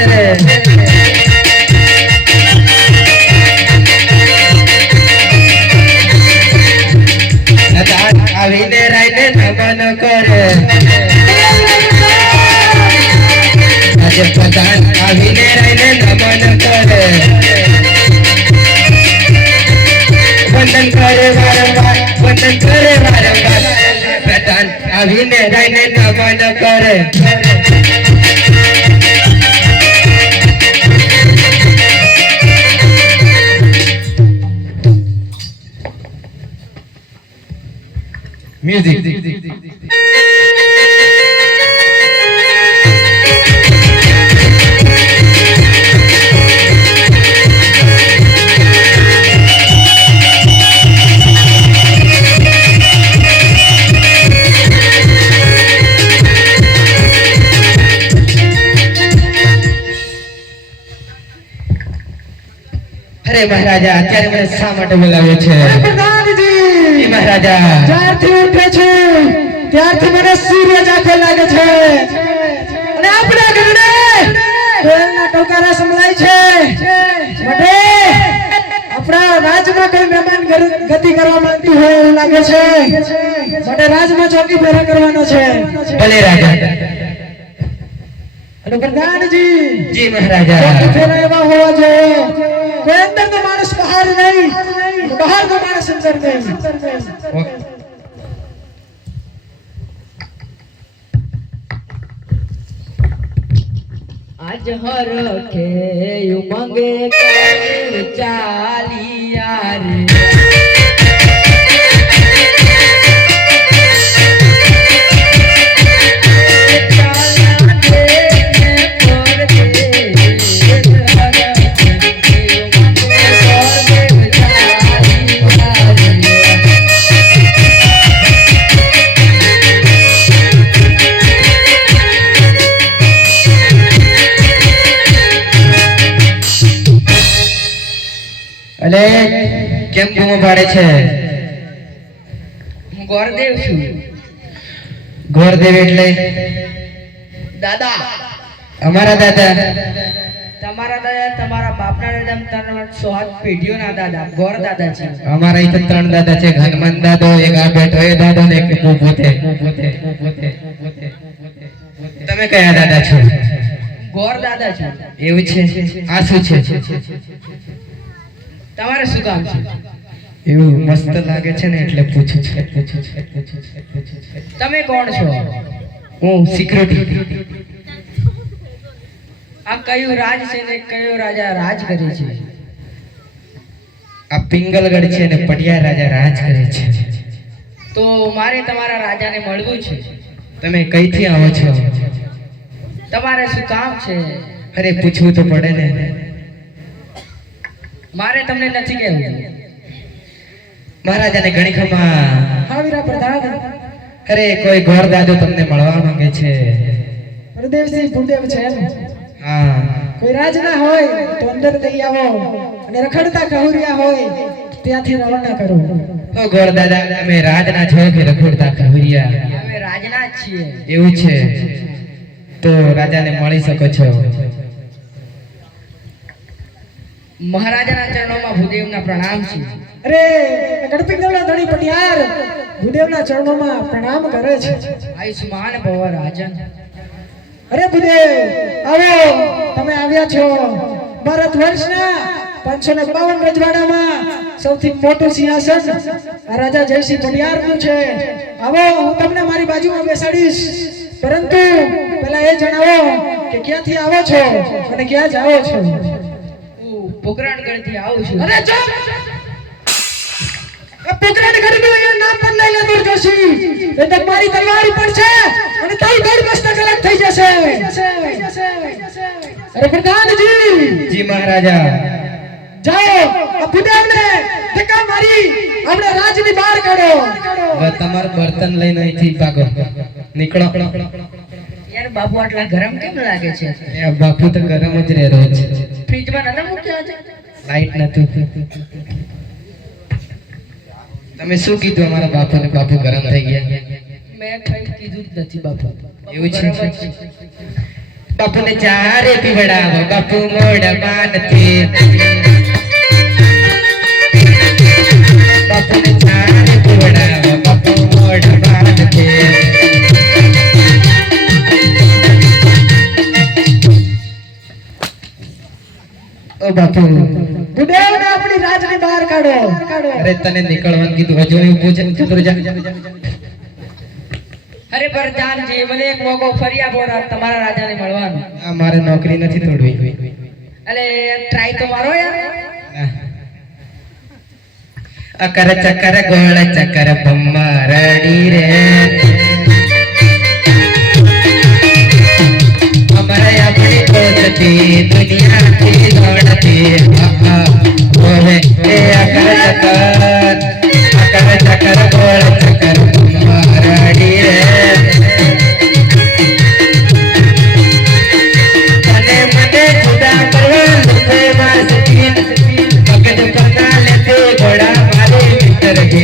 આવીને રાઈને નમન કરે આજે પ્રધાન આવીને રાઈને નમન કરે વંદન કરે વારંવાર પ્રધાન આવીને રાઈને નમન કરે Music. અરે મહારાજા અત્યારે મને શા માટે બોલાવ્યો છે પ્રધાનજી મહારાજા જ્યારથી ઉઠે છે ત્યારથી મને સૂર્ય જાખો લાગે છે અને આપણા ઘરને કોયલના ટોકારા સંભળાય છે માટે આપણા રાજમાં કોઈ મહેમાન ગતિ કરવા માંગતી હોય એવું લાગે છે માટે રાજમાં ચોકી ફેરા કરવાનો છે ભલે રાજા અને પ્રધાનજી જી મહારાજા ચોકી ફેરા એવા હોવા જોઈએ કોઈ અંદર તો માણસ બહાર નહીં બહાર તો માણસ અંદર નહીં આજ હર કે ઉમંગે કરે ચાલિયા રે અલે કેમ બૂમો પાડે છે હું ગોરદેવ છું ગોરદેવ એટલે દાદા અમારા દાદા તમારા દાદા તમારા બાપના દાદા તમારા 100 પેઢીઓના દાદા ગોર દાદા છે અમારા અહીં તો 3 દાદા છે હનુમાન દાદો એક આ બેઠો એ દાદો ને એક હું પોતે તમે કયા દાદા છો ગોર દાદા છું એવું છે આ શું છે તમારે શું કામ છે એવું મસ્ત લાગે છે ને એટલે પૂછું છું તમે કોણ છો હું સિક્યુરિટી આ કયું રાજ છે ને કયો રાજા રાજ કરે છે આ પિંગલગઢ છે ને પટિયાર રાજા રાજ કરે છે તો મારે તમારા રાજાને મળવું છે તમે કઈથી આવો છો તમારે શું કામ છે અરે પૂછવું તો પડે ને મારે તમને નથી કહેવું મહારાજાને ઘણી ખમા હા વીરા પ્રધાન અરે કોઈ ગોર દાદો તમને મળવા માંગે છે પ્રદેવસિંહ ભૂદેવ છે એમ હા કોઈ રાજ ના હોય તો અંદર દઈ આવો અને રખડતા કહુરિયા હોય ત્યાંથી રવાના કરો. ઓ ગોર દાદા તમે રાજના છો કે રખડતા ખવરિયા? અમે રાજના જ છીએ. એવું છે તો રાજાને મળી શકો છો. મહારાજાના ચરણોમાં ભૂદેવના પ્રણામ છે. અરે ગણપિંગલના ધણી પટિયાર ભૂદેવના ચરણોમાં પ્રણામ કરે છે. આયુષ્માન ભવ રાજન. અરે ભૂદેવ આવો, તમે આવ્યા છો. ભારત વર્ષના 552 રજવાડામાં સૌથી મોટું સિંહાસન આ રાજા જયસિંહ પટિયારનું છે. આવો, હું તમને મારી બાજુમાં બેસાડીશ, પરંતુ પહેલા એ જણાવો કે ક્યાંથી આવો છો અને ક્યાં જાઓ છો? હું પોકરણગઢથી આવું છું. અરે ચૂપ! આ પોકરણગઢનું એ નામ પણ લઈ લે દુર્ગોશી. એ તો મારી તલવાર ઉપર છે અને તારી ધડ મસ્તક અલગ થઈ જશે. અરે પ્રધાનજી, જી મહારાજા. જાઓ આ ભૂદેવને ધક્કા મારી આપણે રાજની બહાર કાઢો. હવે તમારું બર્તન લઈને અહીંથી ભાગો, નીકળો. યાર બાપુ આટલા ગરમ કેમ લાગે છે? એ બાપુ તો ગરમ જ રહે રોજ. ફ્રીજમાં નતા મૂક્યા છે? લાઈટ નતું. તમે શું કીધું અમારા બાપુને? બાપુ ગરમ થઈ ગયા. મેં કઈ કીધું જ નથી બાપુ. એવું છે? બરાબર છે. બાપુને ચારે પીવડાવો, બાપુ મોઢામાં નથી. બાપુને ચારે પીવડાવો, બાપુ મોઢામાં નથી. ઓ બાપુ, ભૂદેવને આપણી રાજની બહાર કાઢો. અરે તને નીકળવાનું કીધું, હજુ એવું પૂછે જતો જા. અરે પ્રધાનજી, મને એક મોકો ફરી આપો તમારા રાજાને મળવાનો. આ મારે નોકરી નથી તોડવી. અલે ટ્રાય તો મારો યાર. અકર ચકર ગોળ ચકર બમ્મારડી રે, અમારે આપણી દોસ્તી દુનિયાથી દોડતી. હોવે એ અકર ચકર ગોળ ચકર બમ્મારડી રે. તને મને જુદા કરવા લોકો મારતી, મગજ પરના લેતે ઘોડા મારે મિત્ર હે.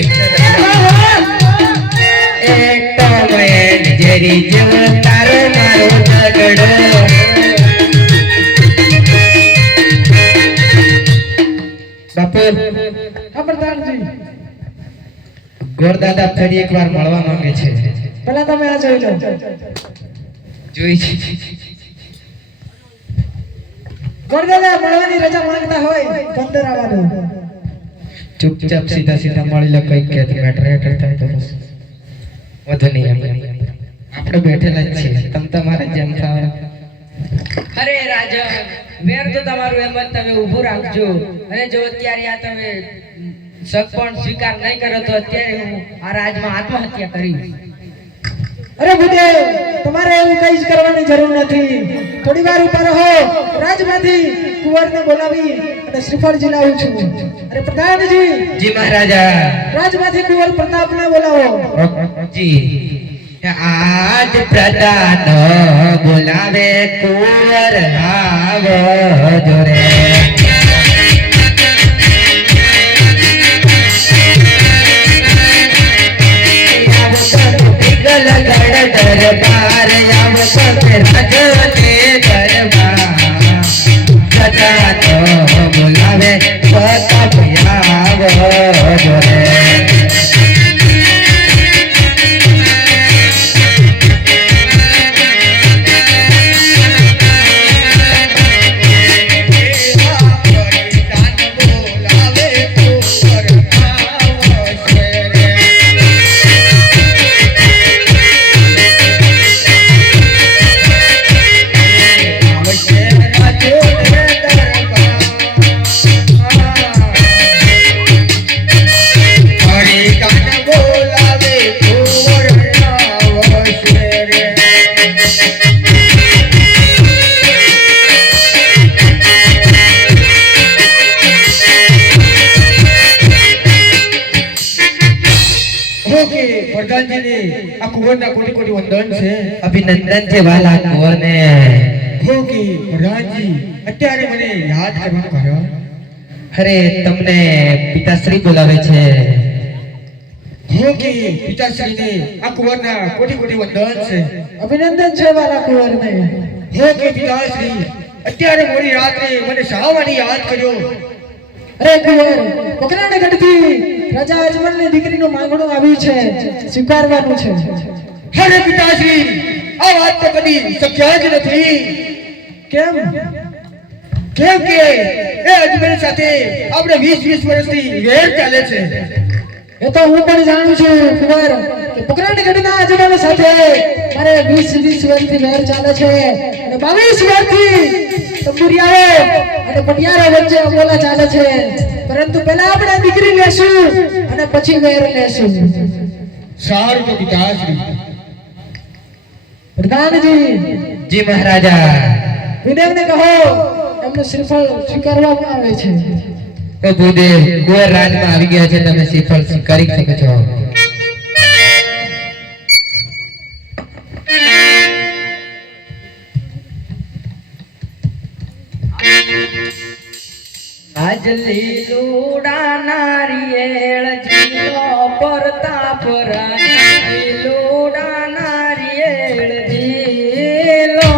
એ ટોમ એન્ડ જેરી જેવો તારો મારો ઝઘડો. બાપુ, હા પ્રધાનજી, ગોરદાદા ફરી એકવાર મળવા માંગે છે. પહેલા તમે આ જોઈ લો. જોઈ છે. ગોરદાદા મળવાની રજા માંગતા હોય તો અંદર આવવાનું. ચૂપચાપ સીધા સીધા મળી લો. કઈ કે મેટર હેટર થાય તો બસ વધુ નહીં. આપણે બેઠેલા જ છીએ, તમ તમારે જેમ થાય. અરે રાજન, વેર તો તમારું એમ જ તમે ઊભું રાખજો. અને જો અત્યારે આ તમે શક પણ સ્વીકાર નહીં કરો તો અત્યારે હું આ રાજમાં આત્મહત્યા કરીશ. અરે ભૂદેવ, તમારે એવું કઈ જ કરવાની જરૂર નથી. થોડી વાર ઉપર રહો. રાજમાંથી કુંવરને બોલાવી અને શ્રીફળજી લાવું છું. અરે પ્રધાનજી, જી મહારાજા. રાજમાંથી કુંવર પ્રતાપને બોલાવો. જી, આજ પ્રધાન બોલાવે કુંવર આવો જોરે. દરબાર આવો તમે રાજને દરબાર. પ્રધાન બોલાવે પ્રતાપ આવો જોરે. પ્રધાનજીને આ કુંવરના કોટી કોટી વંદન છે. અભિનંદન છે વાલા કુંવરને. ભોગી રાજી અત્યારે મને યાદ કરવાનું કારણ અરે તમને પિતાશ્રી બોલાવે છે. ભોગી પિતાશ્રીને આ કુંવરના કોટી કોટી વંદન છે. અભિનંદન છે વાલા કુંવરને. ભોગી પિતાશ્રી અત્યારે મોડી રાત્રે મને શાવાની યાદ કર્યો. અરે કુંવર, પોકરાને ગઢથી રાજા અજમલની દીકરીનું માંગણું આવ્યું છે, સ્વીકારવાનું છે. અરે પિતાશ્રી આ વાત તો કદી શક્ય જ નથી. કેમ? કેમ કે એ અજમેર સાથે આપણે 20 વર્ષથી વેર ચાલે છે. એ તો હું પણ જાણું છું કુંવર કે પોકરાને ગઢના અજમલ સાથે મારે 20 વર્ષથી વેર ચાલે છે અને 22 વર્ષથી તંબુરિયાઓ અને પટિયારો વચ્ચે અમોલા ચાલે છે. પરંતુ પહેલા આપણે દીકરી લેશું અને પછી વેર લેશું. સારું તો પિતાશ્રી. પ્રધાનજી, જી મહારાજા. ભૂદેવને કહો એમનું શ્રીફળ સ્વીકારવામાં આવે છે. તો ભૂદેવ કુંવર રાજમાં આવી ગયા છે, તમે શ્રીફળ સ્વીકારી શકો છો. આજ લીલુડા નારિયેળ જીલો પરતાપ લીલુડા નારિયેળ જીલો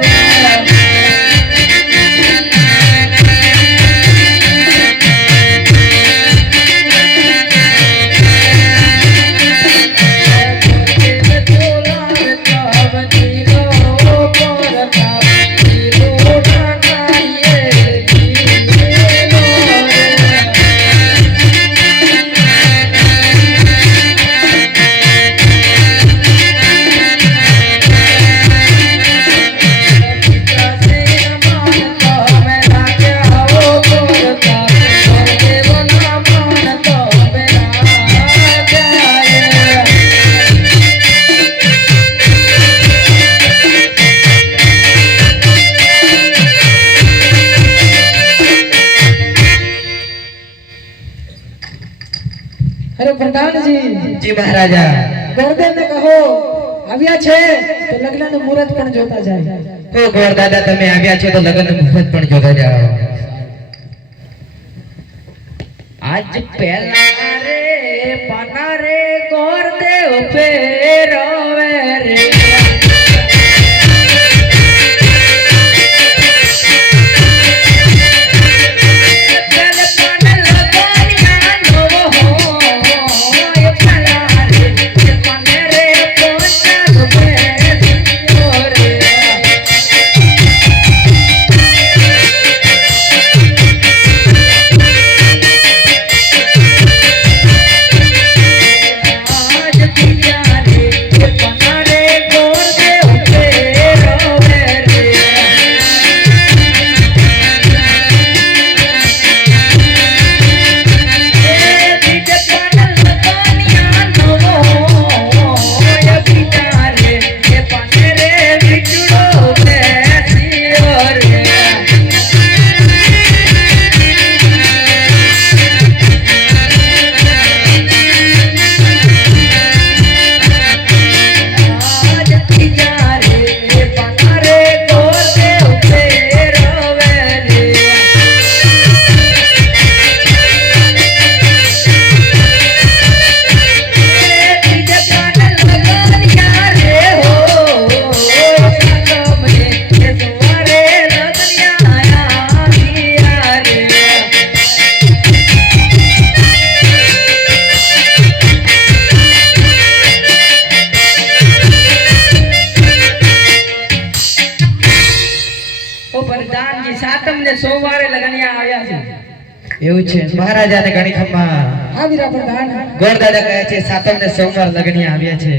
રે. અરે પ્રધાનજી, જી મહારાજા. ગોરદેવને કહો આવ્યા છે તો લગ્નનું મુહૂર્ત પણ જોતા જાય. ઓ ગોર દાદા, તમે આવ્યા છો તો લગ્નનું મુહૂર્ત પણ જોતા જાઓ. આજ પેલા રે પાના રે ગોરદેવ ફેરવે રે. સોમવારે લગનિયા આવ્યા છે. એવું છે મહારાજાને ઘણી ખમ્મા. હા વીરા પ્રધાન, ગોર દાદા કહે છે સાતમ ને સોમવાર લગનિયા આવ્યા છે.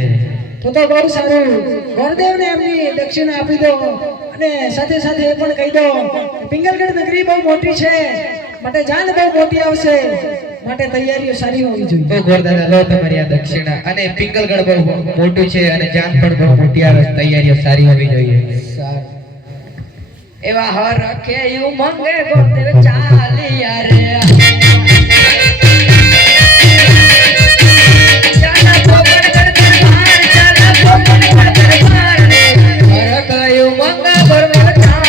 તો બહુ સારું. ગોરદેવને એમની દક્ષિણા આપી દો અને સાથે સાથે એ પણ કહી દો કે પિંગલગઢ નગરી બહુ મોટી છે, માટે જાન બહુ મોટી આવશે, માટે તૈયારીઓ સારી હોવી જોઈએ. તો ગોર દાદા લો તમારી આ દક્ષિણા. અને પિંગલગઢ બહુ મોટું છે અને જાન પણ બહુ મોટી આવે, તૈયારીઓ સારી હોવી જોઈએ. એવા હર રખે યુ મંગે ગોરદેવ ચાલિયા રે. ચાલા પોપટગઢ દરબાર, ચાલા પોપટગઢ દરબાર રે. હર રખે યુ મંગા ગોરદેવ ચાલિયા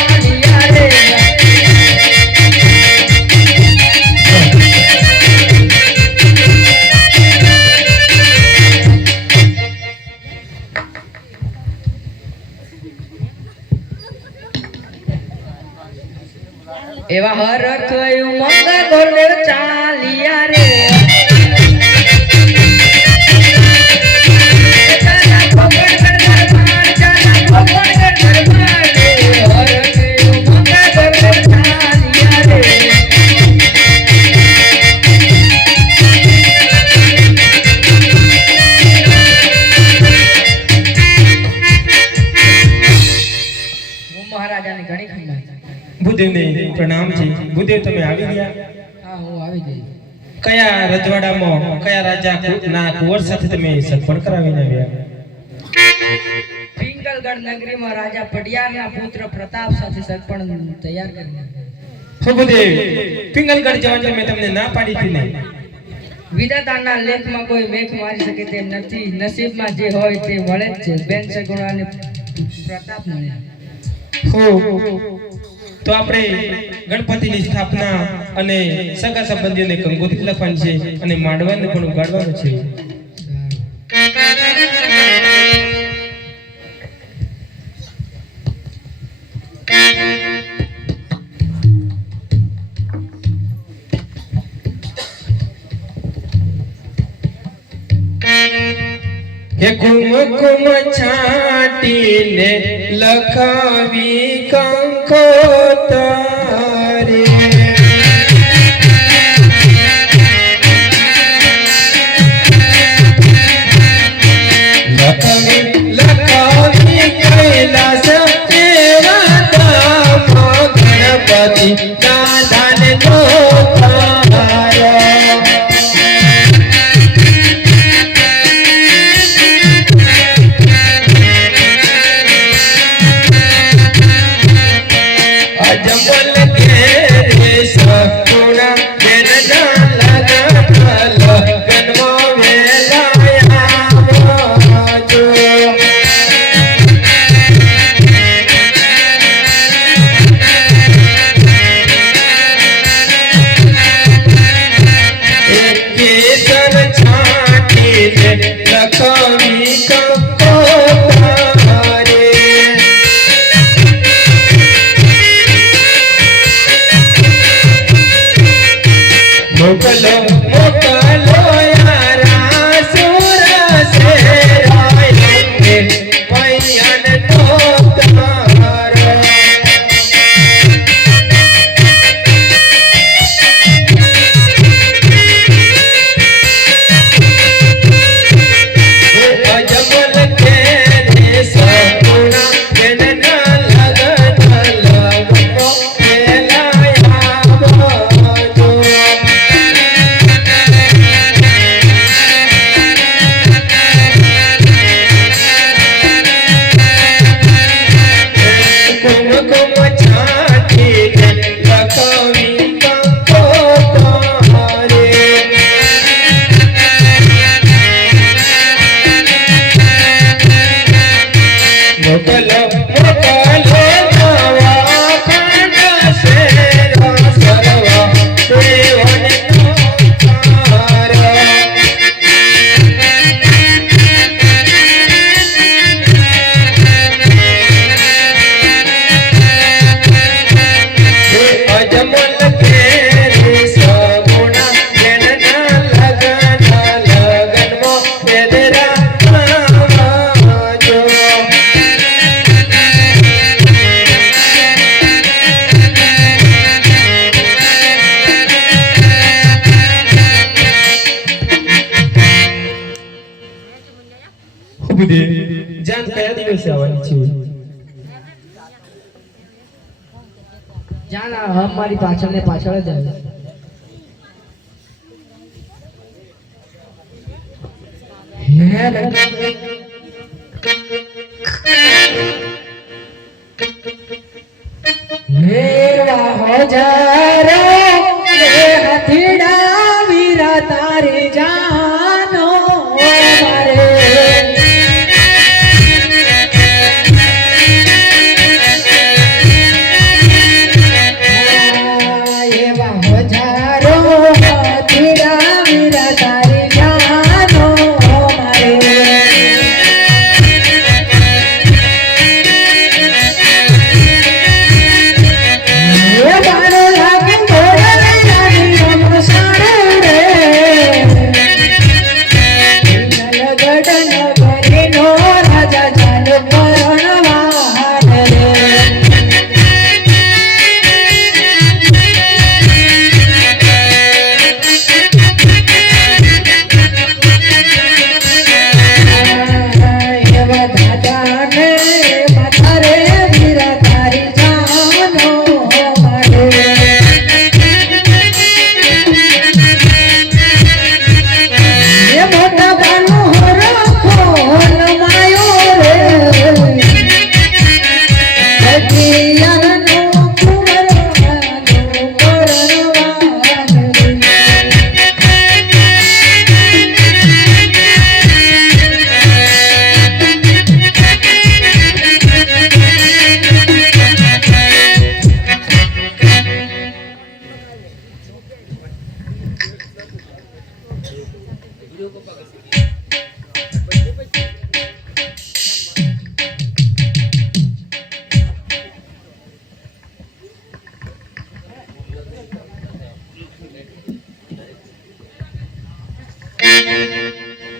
એવા હરખયું મંગા ગોળે ચાલિયા રે મહારાજાની ઘણી ખંભાત. ભૂદેવને પ્રણામ છે. ભૂદેવ તમે આવી ગયા? હા હું આવી ગઈ. કયા રજવાડામાં કયા રાજા ના કુંવર સાથે તમે સગપણ કરાવીને આવ્યા? પિંગલગઢ નગરીમાં રાજા પડિયારના પુત્ર પ્રતાપ સાથે સગપણ તૈયાર કરી. હો ભૂદેવ, પિંગલગઢ જવાની મેં તમને ના પાડી હતી ને. વિધાતાના લેખમાં કોઈ મેઘ મારી શકે તેમ નથી. નસીબમાં જે હોય તે મળે જ છે. બેન સગુણાને પ્રતાપ મળ્યા. હો તો આપણે ગણપતિની સ્થાપના અને સગા સંબંધીઓને કંકોત્રી લખવાની છે અને માંડવાને પણ ઉગાડવાનું છે. હે કુમકુમ છાટીને લખાવી કંકોત્રી લખાવી કૈલાસ એવા ગણપતિ દાદાને ગોતાયો. અજમલ ઘેરે સગુણા બેન ના લગન લગનમાં વેલાયા આવજો. કેસર છાટીને લખાવી કંકોત્રી મોકલો મોકલો યારા સુર સે રાયે પૈયન તો તારો. અજમલ ઘેરે સગુણા બેન ના લગન લગનમાં વેલાયા આવજો. કુમકુમ છાટીને લખાવી કંકોત્રી મોકલો મોકલો નવા ખંડ શેરા સરવા દેવને તારા. અજમલ ઘેરે સગુણા બેન ના લગન લગનમાં બેદરા આવજો. ભૂદેવ, જાન કયા દિવસે આવવાની છે? જાન અમારી પાછળ ને પાછળ જ આવે. મેરવા હજારો હથીડા વીરા તારી જાનો મારે. એવા હજારો હથીડા વીરા તારી જાનો મારે.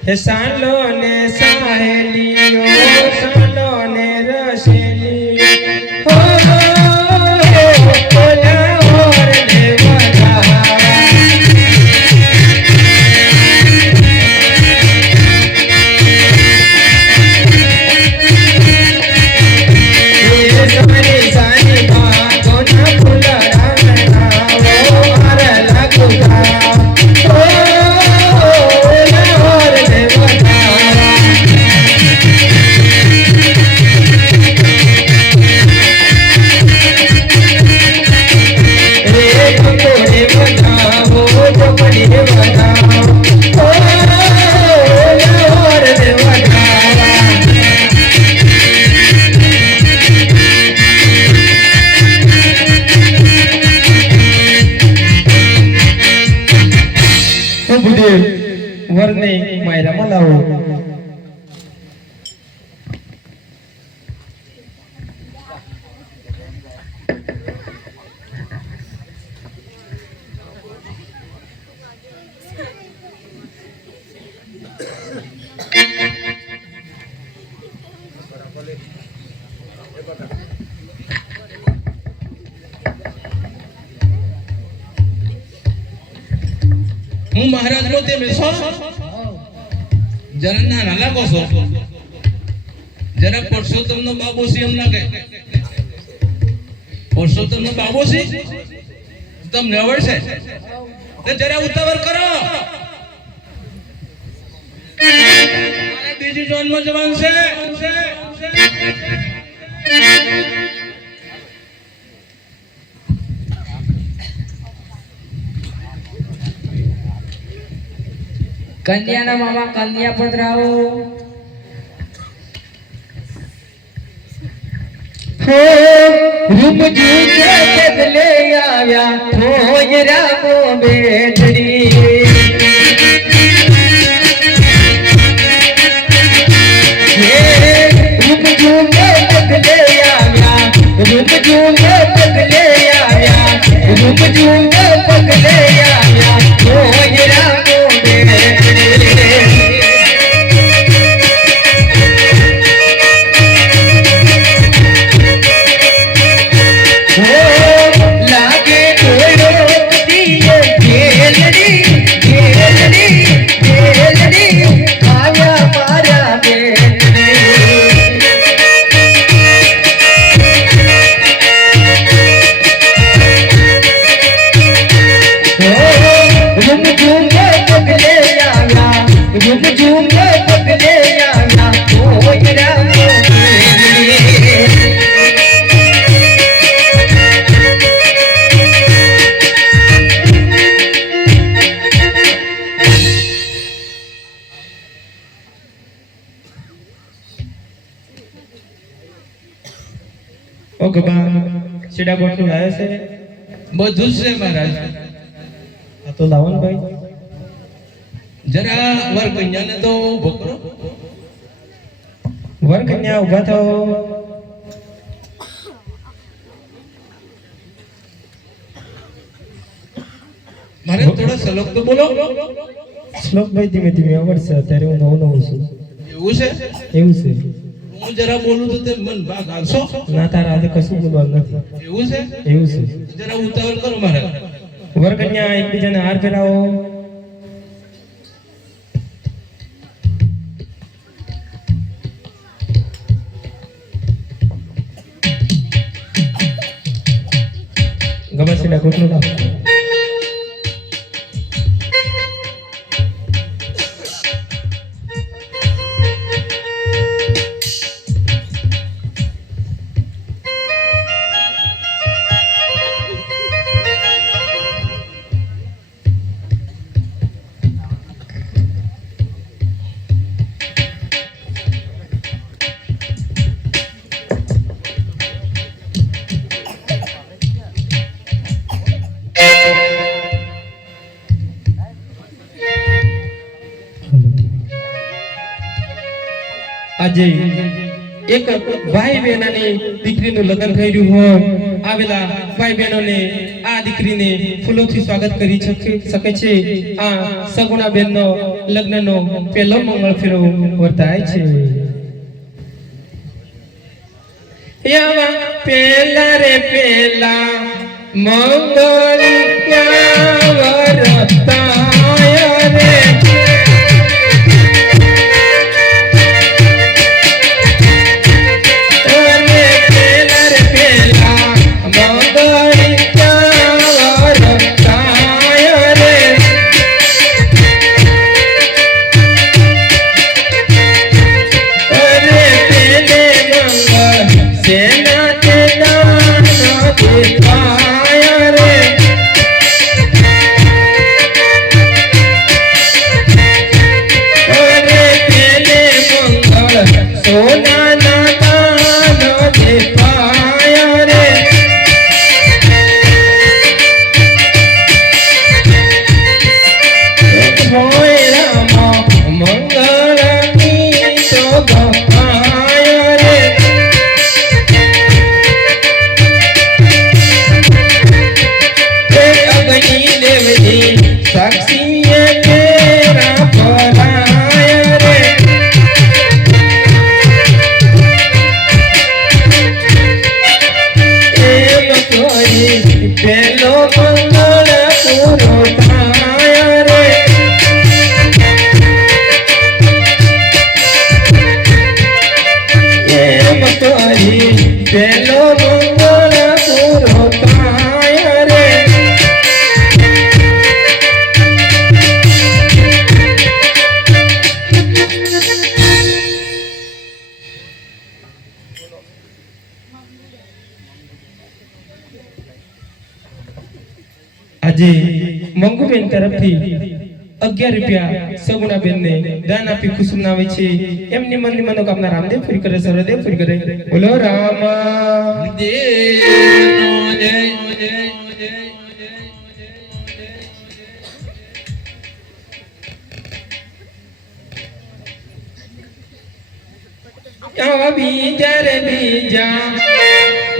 હે સાલો ને સાહેલીઓ સાલો ને રસેલીઓ હો ઓલા ઓર ને વધાવા એ સાની સાની બાતો ના ફૂલડા નાવો માર લાગુતા વરને માયરા મલાવો હું મહારાજ નો તે બેસો જરા ના લાગો છો જરા પરસોત્તમ નો બાબો છે એમ લાગે પરસોત્તમ નો બાબો છે તમને આવડશે તો જરા ઉતાવળ કરો મારે બીજી જોનમાં જવાનું છે કન્યાના મામા કન્યા પધરાવો હો રૂપજી કે બદલે આવ્યા થોય રામો બેઠડી હે રૂપજી કે બદલે આવ્યા રૂપજી કે બદલે આવ્યા રૂપજી કે બદલે આવ્યા થોય રામો લાગે કોઈનો દિયે ખેલડી ખેલડી ખેલડી આયા મારા રૂમ ઝૂમે પગલે આવ્યા રૂમ ઝૂમે પગલે આવ્યા કોઈ રામો ઓ ગબા સીડા ગોઠું લાયો છે બધું જ છે મહારાજ આ તો લાવો ને ભાઈ જરા વર કન્યાને તો ઉભો કરો વર કન્યા ઉભા થાઓ મારે થોડો શ્લોક તો બોલો શ્લોક ભાઈ ધીમે ધીમે આવડશે અત્યારે હું નવું નવું છું એવું છે એવું છે હું જરા બોલું તો તે મન ભાગ આવશો ના તારા આજે કશું બોલવાનું નથી એવું છે એવું છે જરા ઉતાવળ કરો મારે વર કન્યા એકબીજાને હાર ફેરાવો ગમે સીડા ગોઠલું લાવો આજે એક ભાઈ બહેનની દીકરીનું લગ્ન થઈ રહ્યું હોય આવેલા ભાઈ બહેનોને આ દીકરીને ફૂલોથી સ્વાગત કરી શકે છે આ સગુણા બેનનો લગ્નનો પહેલો મંગળ ફેરો વર્તાય છે યાવા પેલા રે પેલા મંગળિયા વરતાય રે આજે મંગુબેન તરફથી 11 રૂપિયા સગુણાબેન ને દાન આપી ખુશ મનાવે છે એમની મનની મનોકામના રામદેવ પૂરી કરે સર્વદેવ પૂરી કરે બોલો રામ દેવનો જય આવા બીજા રે બીજા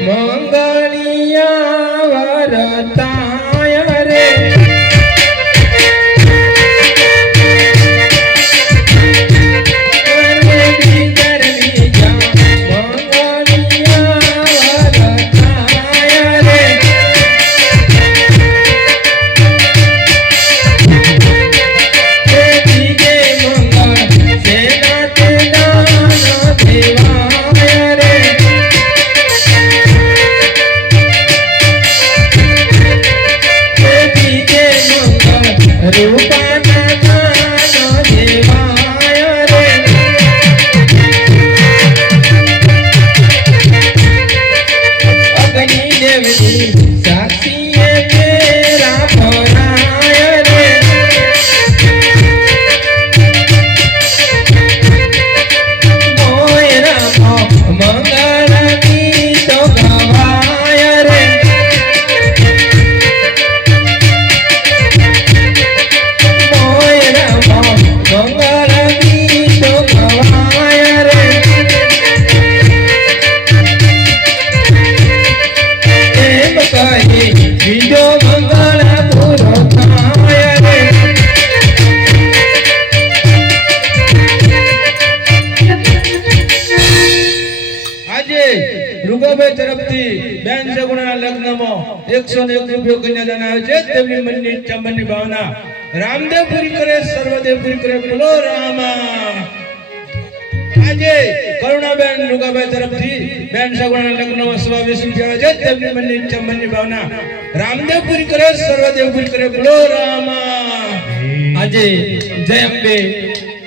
મંગળિયા વરતાય રે રૂગાભાઈ તરફથી બેન સગુણાના લગ્નમાં 101 રૂપિયો કન્યાદાન આવે છે તેમની મનની ઈચ્છા મનની ભાવના રામદેવ પૂરી કરે સર્વદેવ પૂરી કરે બોલો રામા આજે કરુણાબેન રૂગાભાઈ તરફથી બેન સગુણાના લગ્નમાં 120 રૂપિયા આવે છે તેમની મનની ઈચ્છા મનની ભાવના રામદેવ પૂરી કરે સર્વદેવ પૂરી કરે બોલો રામા આજે જય અંબે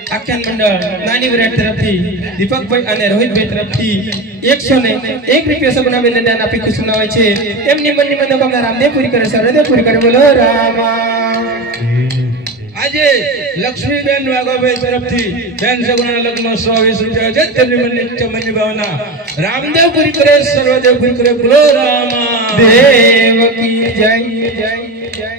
આખ્યાન મંડળ નાની વિરાટ તરફથી દીપકભાઈ અને રોહિતભાઈ તરફથી 101 રૂપિયા સગુણાબેનને દાન આપી ખુશ મનાવે છે એમની મનની મનોકામના રામદેવ પૂરી કરે સર્વદેવ પૂરી કરે બોલો રામા આજે લક્ષ્મીબેન વાઘાભાઈ તરફથી બેન સગુણાના લગ્નમાં 120 રૂપિયા છે તેમની મનની ઈચ્છા મનની ભાવના રામદેવ પૂરી કરે સર્વદેવ પૂરી કરે બોલો રામા દેવકી જય જય જય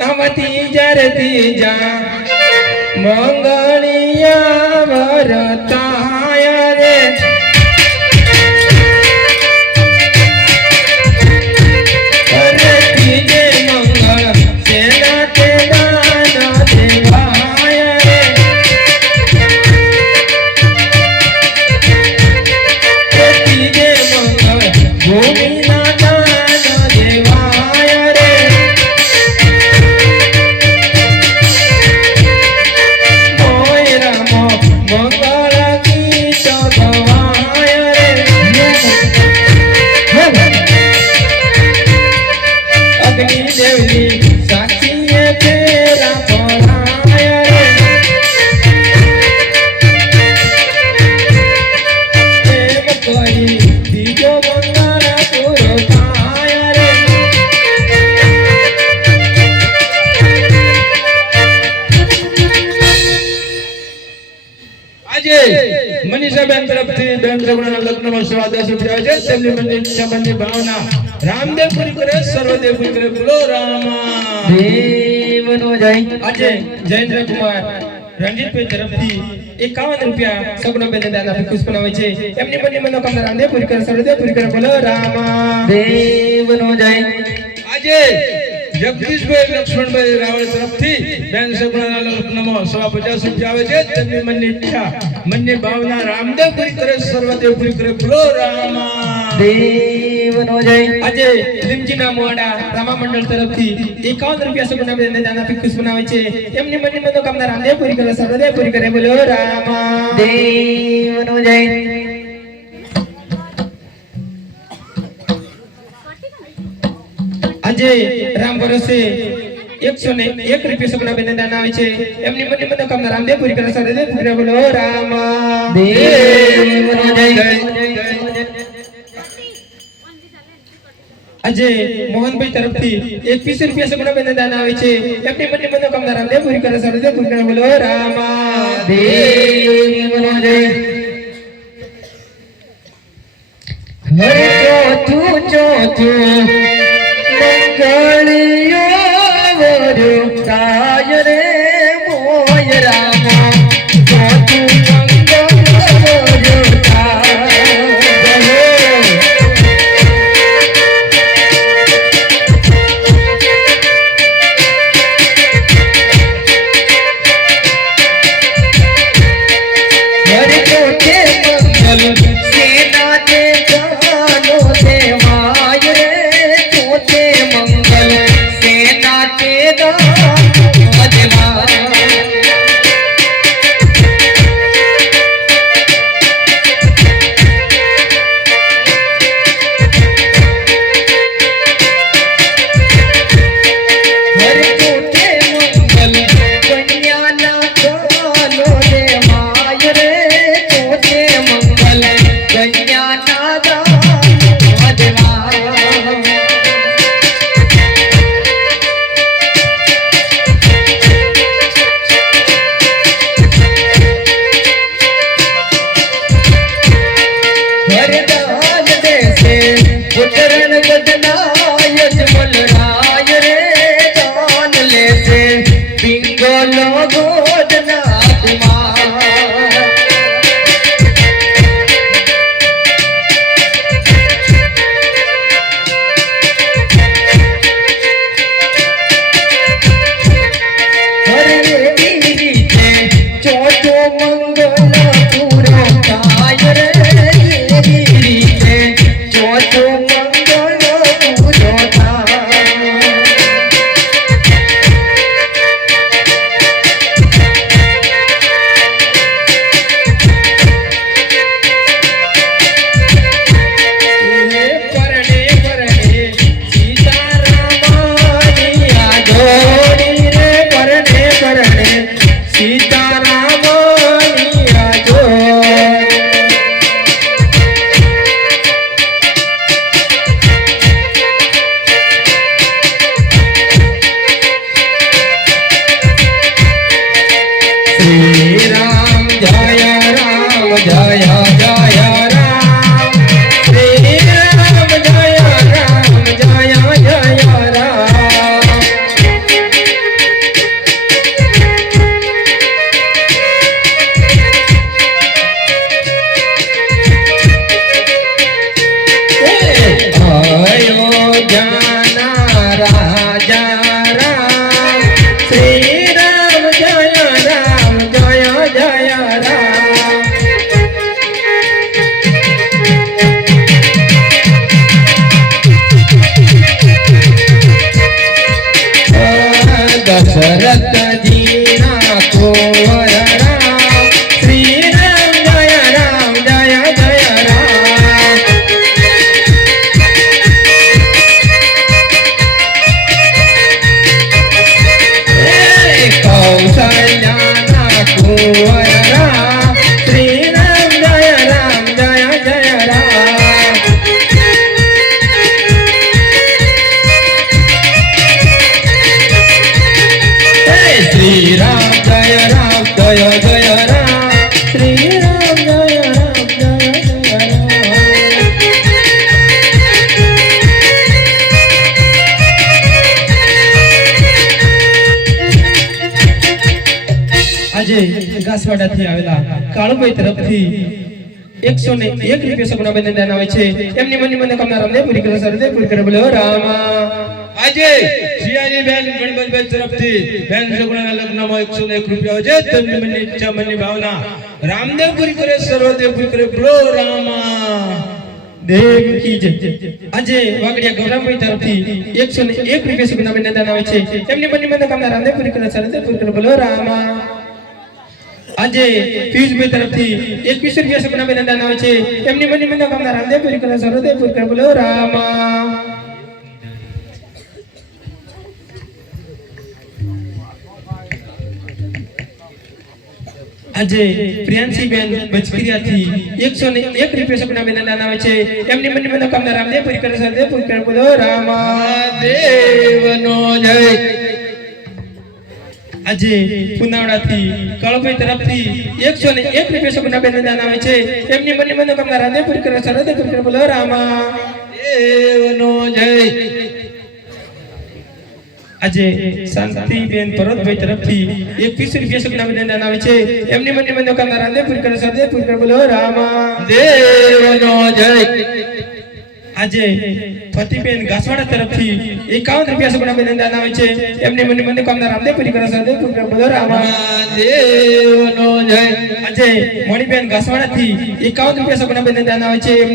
અમતી જરતી જા મંગળિયા વરતાય રે અરે ત્રીજે મંગળ તેના તે દાન દેવાય રે ત્રીજે મંગળ ભૂમિના દાન દેવાય રે મોયરામો મંગળ ગીત ગવાય રે અગ્નિ દેવની સાક્ષીએ ફેરા પડાય રે એમ કરી બીજો મંગળ પૂરો થાય રે આજે મનીષાબેન તરફથી બેન સગુણાના લગ્નમાં સવા 10 રૂપિયા છે. તેમની મનની ઈચ્છા મનની ભાવના રામદેવ પૂરી કરે, સર્વદેવ પૂરી કરે. બોલો રામા દેવનો જય. આજે જયેન્દ્ર કુમાર રણજીતભાઈ તરફથી 51 રૂપિયા સગુણાબેન દાન આપી ખુશ બનાવે છે. એમની મનની મનોકામના રામદેવ પૂરી કરે, સર્વદેવ પૂરી કરે. બોલો રામા દેવનો જય. આજે જગદીશભાઈ લક્ષ્મણભાઈ રાવળ તરફથી બેન સગુણાના લગ્નમાં સવા 50 રૂપિયા આવે છે. તેમની મનની ઈચ્છા મનની ભાવના રામદેવ પૂરી કરે, સર્વદેવ પૂરી કરે. બોલો રામા દેવનો જય. આજે લીમજીના મોડા રામા મંડળ તરફથી 51 રૂપિયા સગુણાબેન દાન આપી ખુશ બનાવે છે. એમની મનની મનોકામના રામદેવ પૂરી કરે, સર્વદેવ પૂરી કરે. બોલો રામા દેવનો જય. આજે રામ ભરોસે 101 રૂપિયા સગુણાબેન દાન આવે છે. એમની મનની મનોકામના રામદેવ પૂરી કરે, સર્વદેવ પૂરી કરે. બોલો રામા દેવનો જય. આજે મોહનભાઈ તરફથી 21 રૂપિયા સગુણાબેન દાન આવે છે. એમની મનની મનોકામના રામદેવ પૂરી કરે, સર્વદેવ પૂરી કરે. બોલો રામા દેવનો જય. હરે ચોથું ચોથું મંગળિયો વરતાય રે મોય રામ. ચોથું મંગળ વરતાય. હરે ચોથે મંગલ સેના તે જાનો દેવાય રે. ચોથે મંગલ સેના તે દાનો દેવાય. હરે ચોથે મંગલ કન્યાના ગાનો દેવાય રે. ચોથે મંગલ કન્યાના ગાનો દેવાય. વરદાન દેશે ઉતરણ ગદના યજમલ રાય રે. દાન લેશે પિંગલો ગોદના કુમાર. હરે એવી રીતે ચોથો મંગલ પૂરો થાય રે. એવી રીતે ચોથો મંગળ પૂરો થાય. પરણે પરણે સીતારામની આ જોડી રે. પરણે પરણે સીતારામની આ જોડી. શ્રી રામ જય રામ જય જય રામ. શ્રી રામ જય રામ જય જય રામ. રાજા રામ શ્રી રામ જય રામ જય જય રામ દશરથ જીના કુંવર રામ શ્રી રામ જય રામ જય જય રામ કૌશલ્યાના કુંવર રામ શ્રી રામ જય રામ જય જય રામ શ્રી રામ જય રામ જય જય રામ શ્રી રામ જય રામ જય જય આજે ઘાસવાડાથી આવેલા કાળુભાઈ તરફથી 101 રૂપિયા સગુણાબેન દાન આવે છે એમની મનની મનોકામના રામને પૂરી કરે સરદે પૂરી કરે બોલો રામા આજે સિયાજી બેન ગણપતભાઈ તરફથી બેન સગુણાના લગ્નમાં 101 રૂપિયા છે તેમની મનની ઈચ્છા મનની ભાવના રામદેવ પૂરી કરે સર્વદેવ પૂરી કરે બોલો રામા દેવ કી જય આજે વાગડિયા ગૌરામભાઈ તરફથી 101 રૂપિયા સગુણાબેન દાન આવે છે એમની મનની મનોકામના રામને પૂરી કરે સરદે પૂરી કરે બોલો રામા આજે પિયુષભાઈ તરફથી 21 રૂપિયા સગુણાબેન દાન આવે છે એમની મનની મનોકામના રામદેવ પૂરી કરે સરદે પૂરી કરે બોલો રામા આજે પ્રિયાંશીબેન બચકરિયાથી 101 રૂપિયા સગુણાબેન દાન આવે છે એમની મનની મનોકામના રામદેવ પૂરી કરે સરદે પૂરી કરે બોલો રામા દેવનો જય આજે પુનાવડાથી કાળુભાઈ તરફથી 101 રૂપિયા સગુણાબેન દાન આવે છે એમની મનની મનોકામના રામદેવ પૂરી કરે સરદે પૂરી કરે બોલો રામા દેવનો જય આજે શાંતિબેન પર્વતભાઈ તરફથી 21 રૂપિયા સગુણાબેન દાન આવે છે એમની મનની મનોકામના રામદેવ પૂરી કરે સરદે પૂરી કરે બોલો રામા દેવનો જય આજે ફતીબેન ઘાસવાડા તરફથી 51 રૂપિયા સગુણાબેન દાન આવે છે એમની મનની મનોકામના રામદેવ પૂરી કરે સરદે પૂરી કરે બોલો રામા દેવનો જય આજે મણિબેન ઘાસવાડાથી 51 રૂપિયા સગુણાબેન દાન આવે છે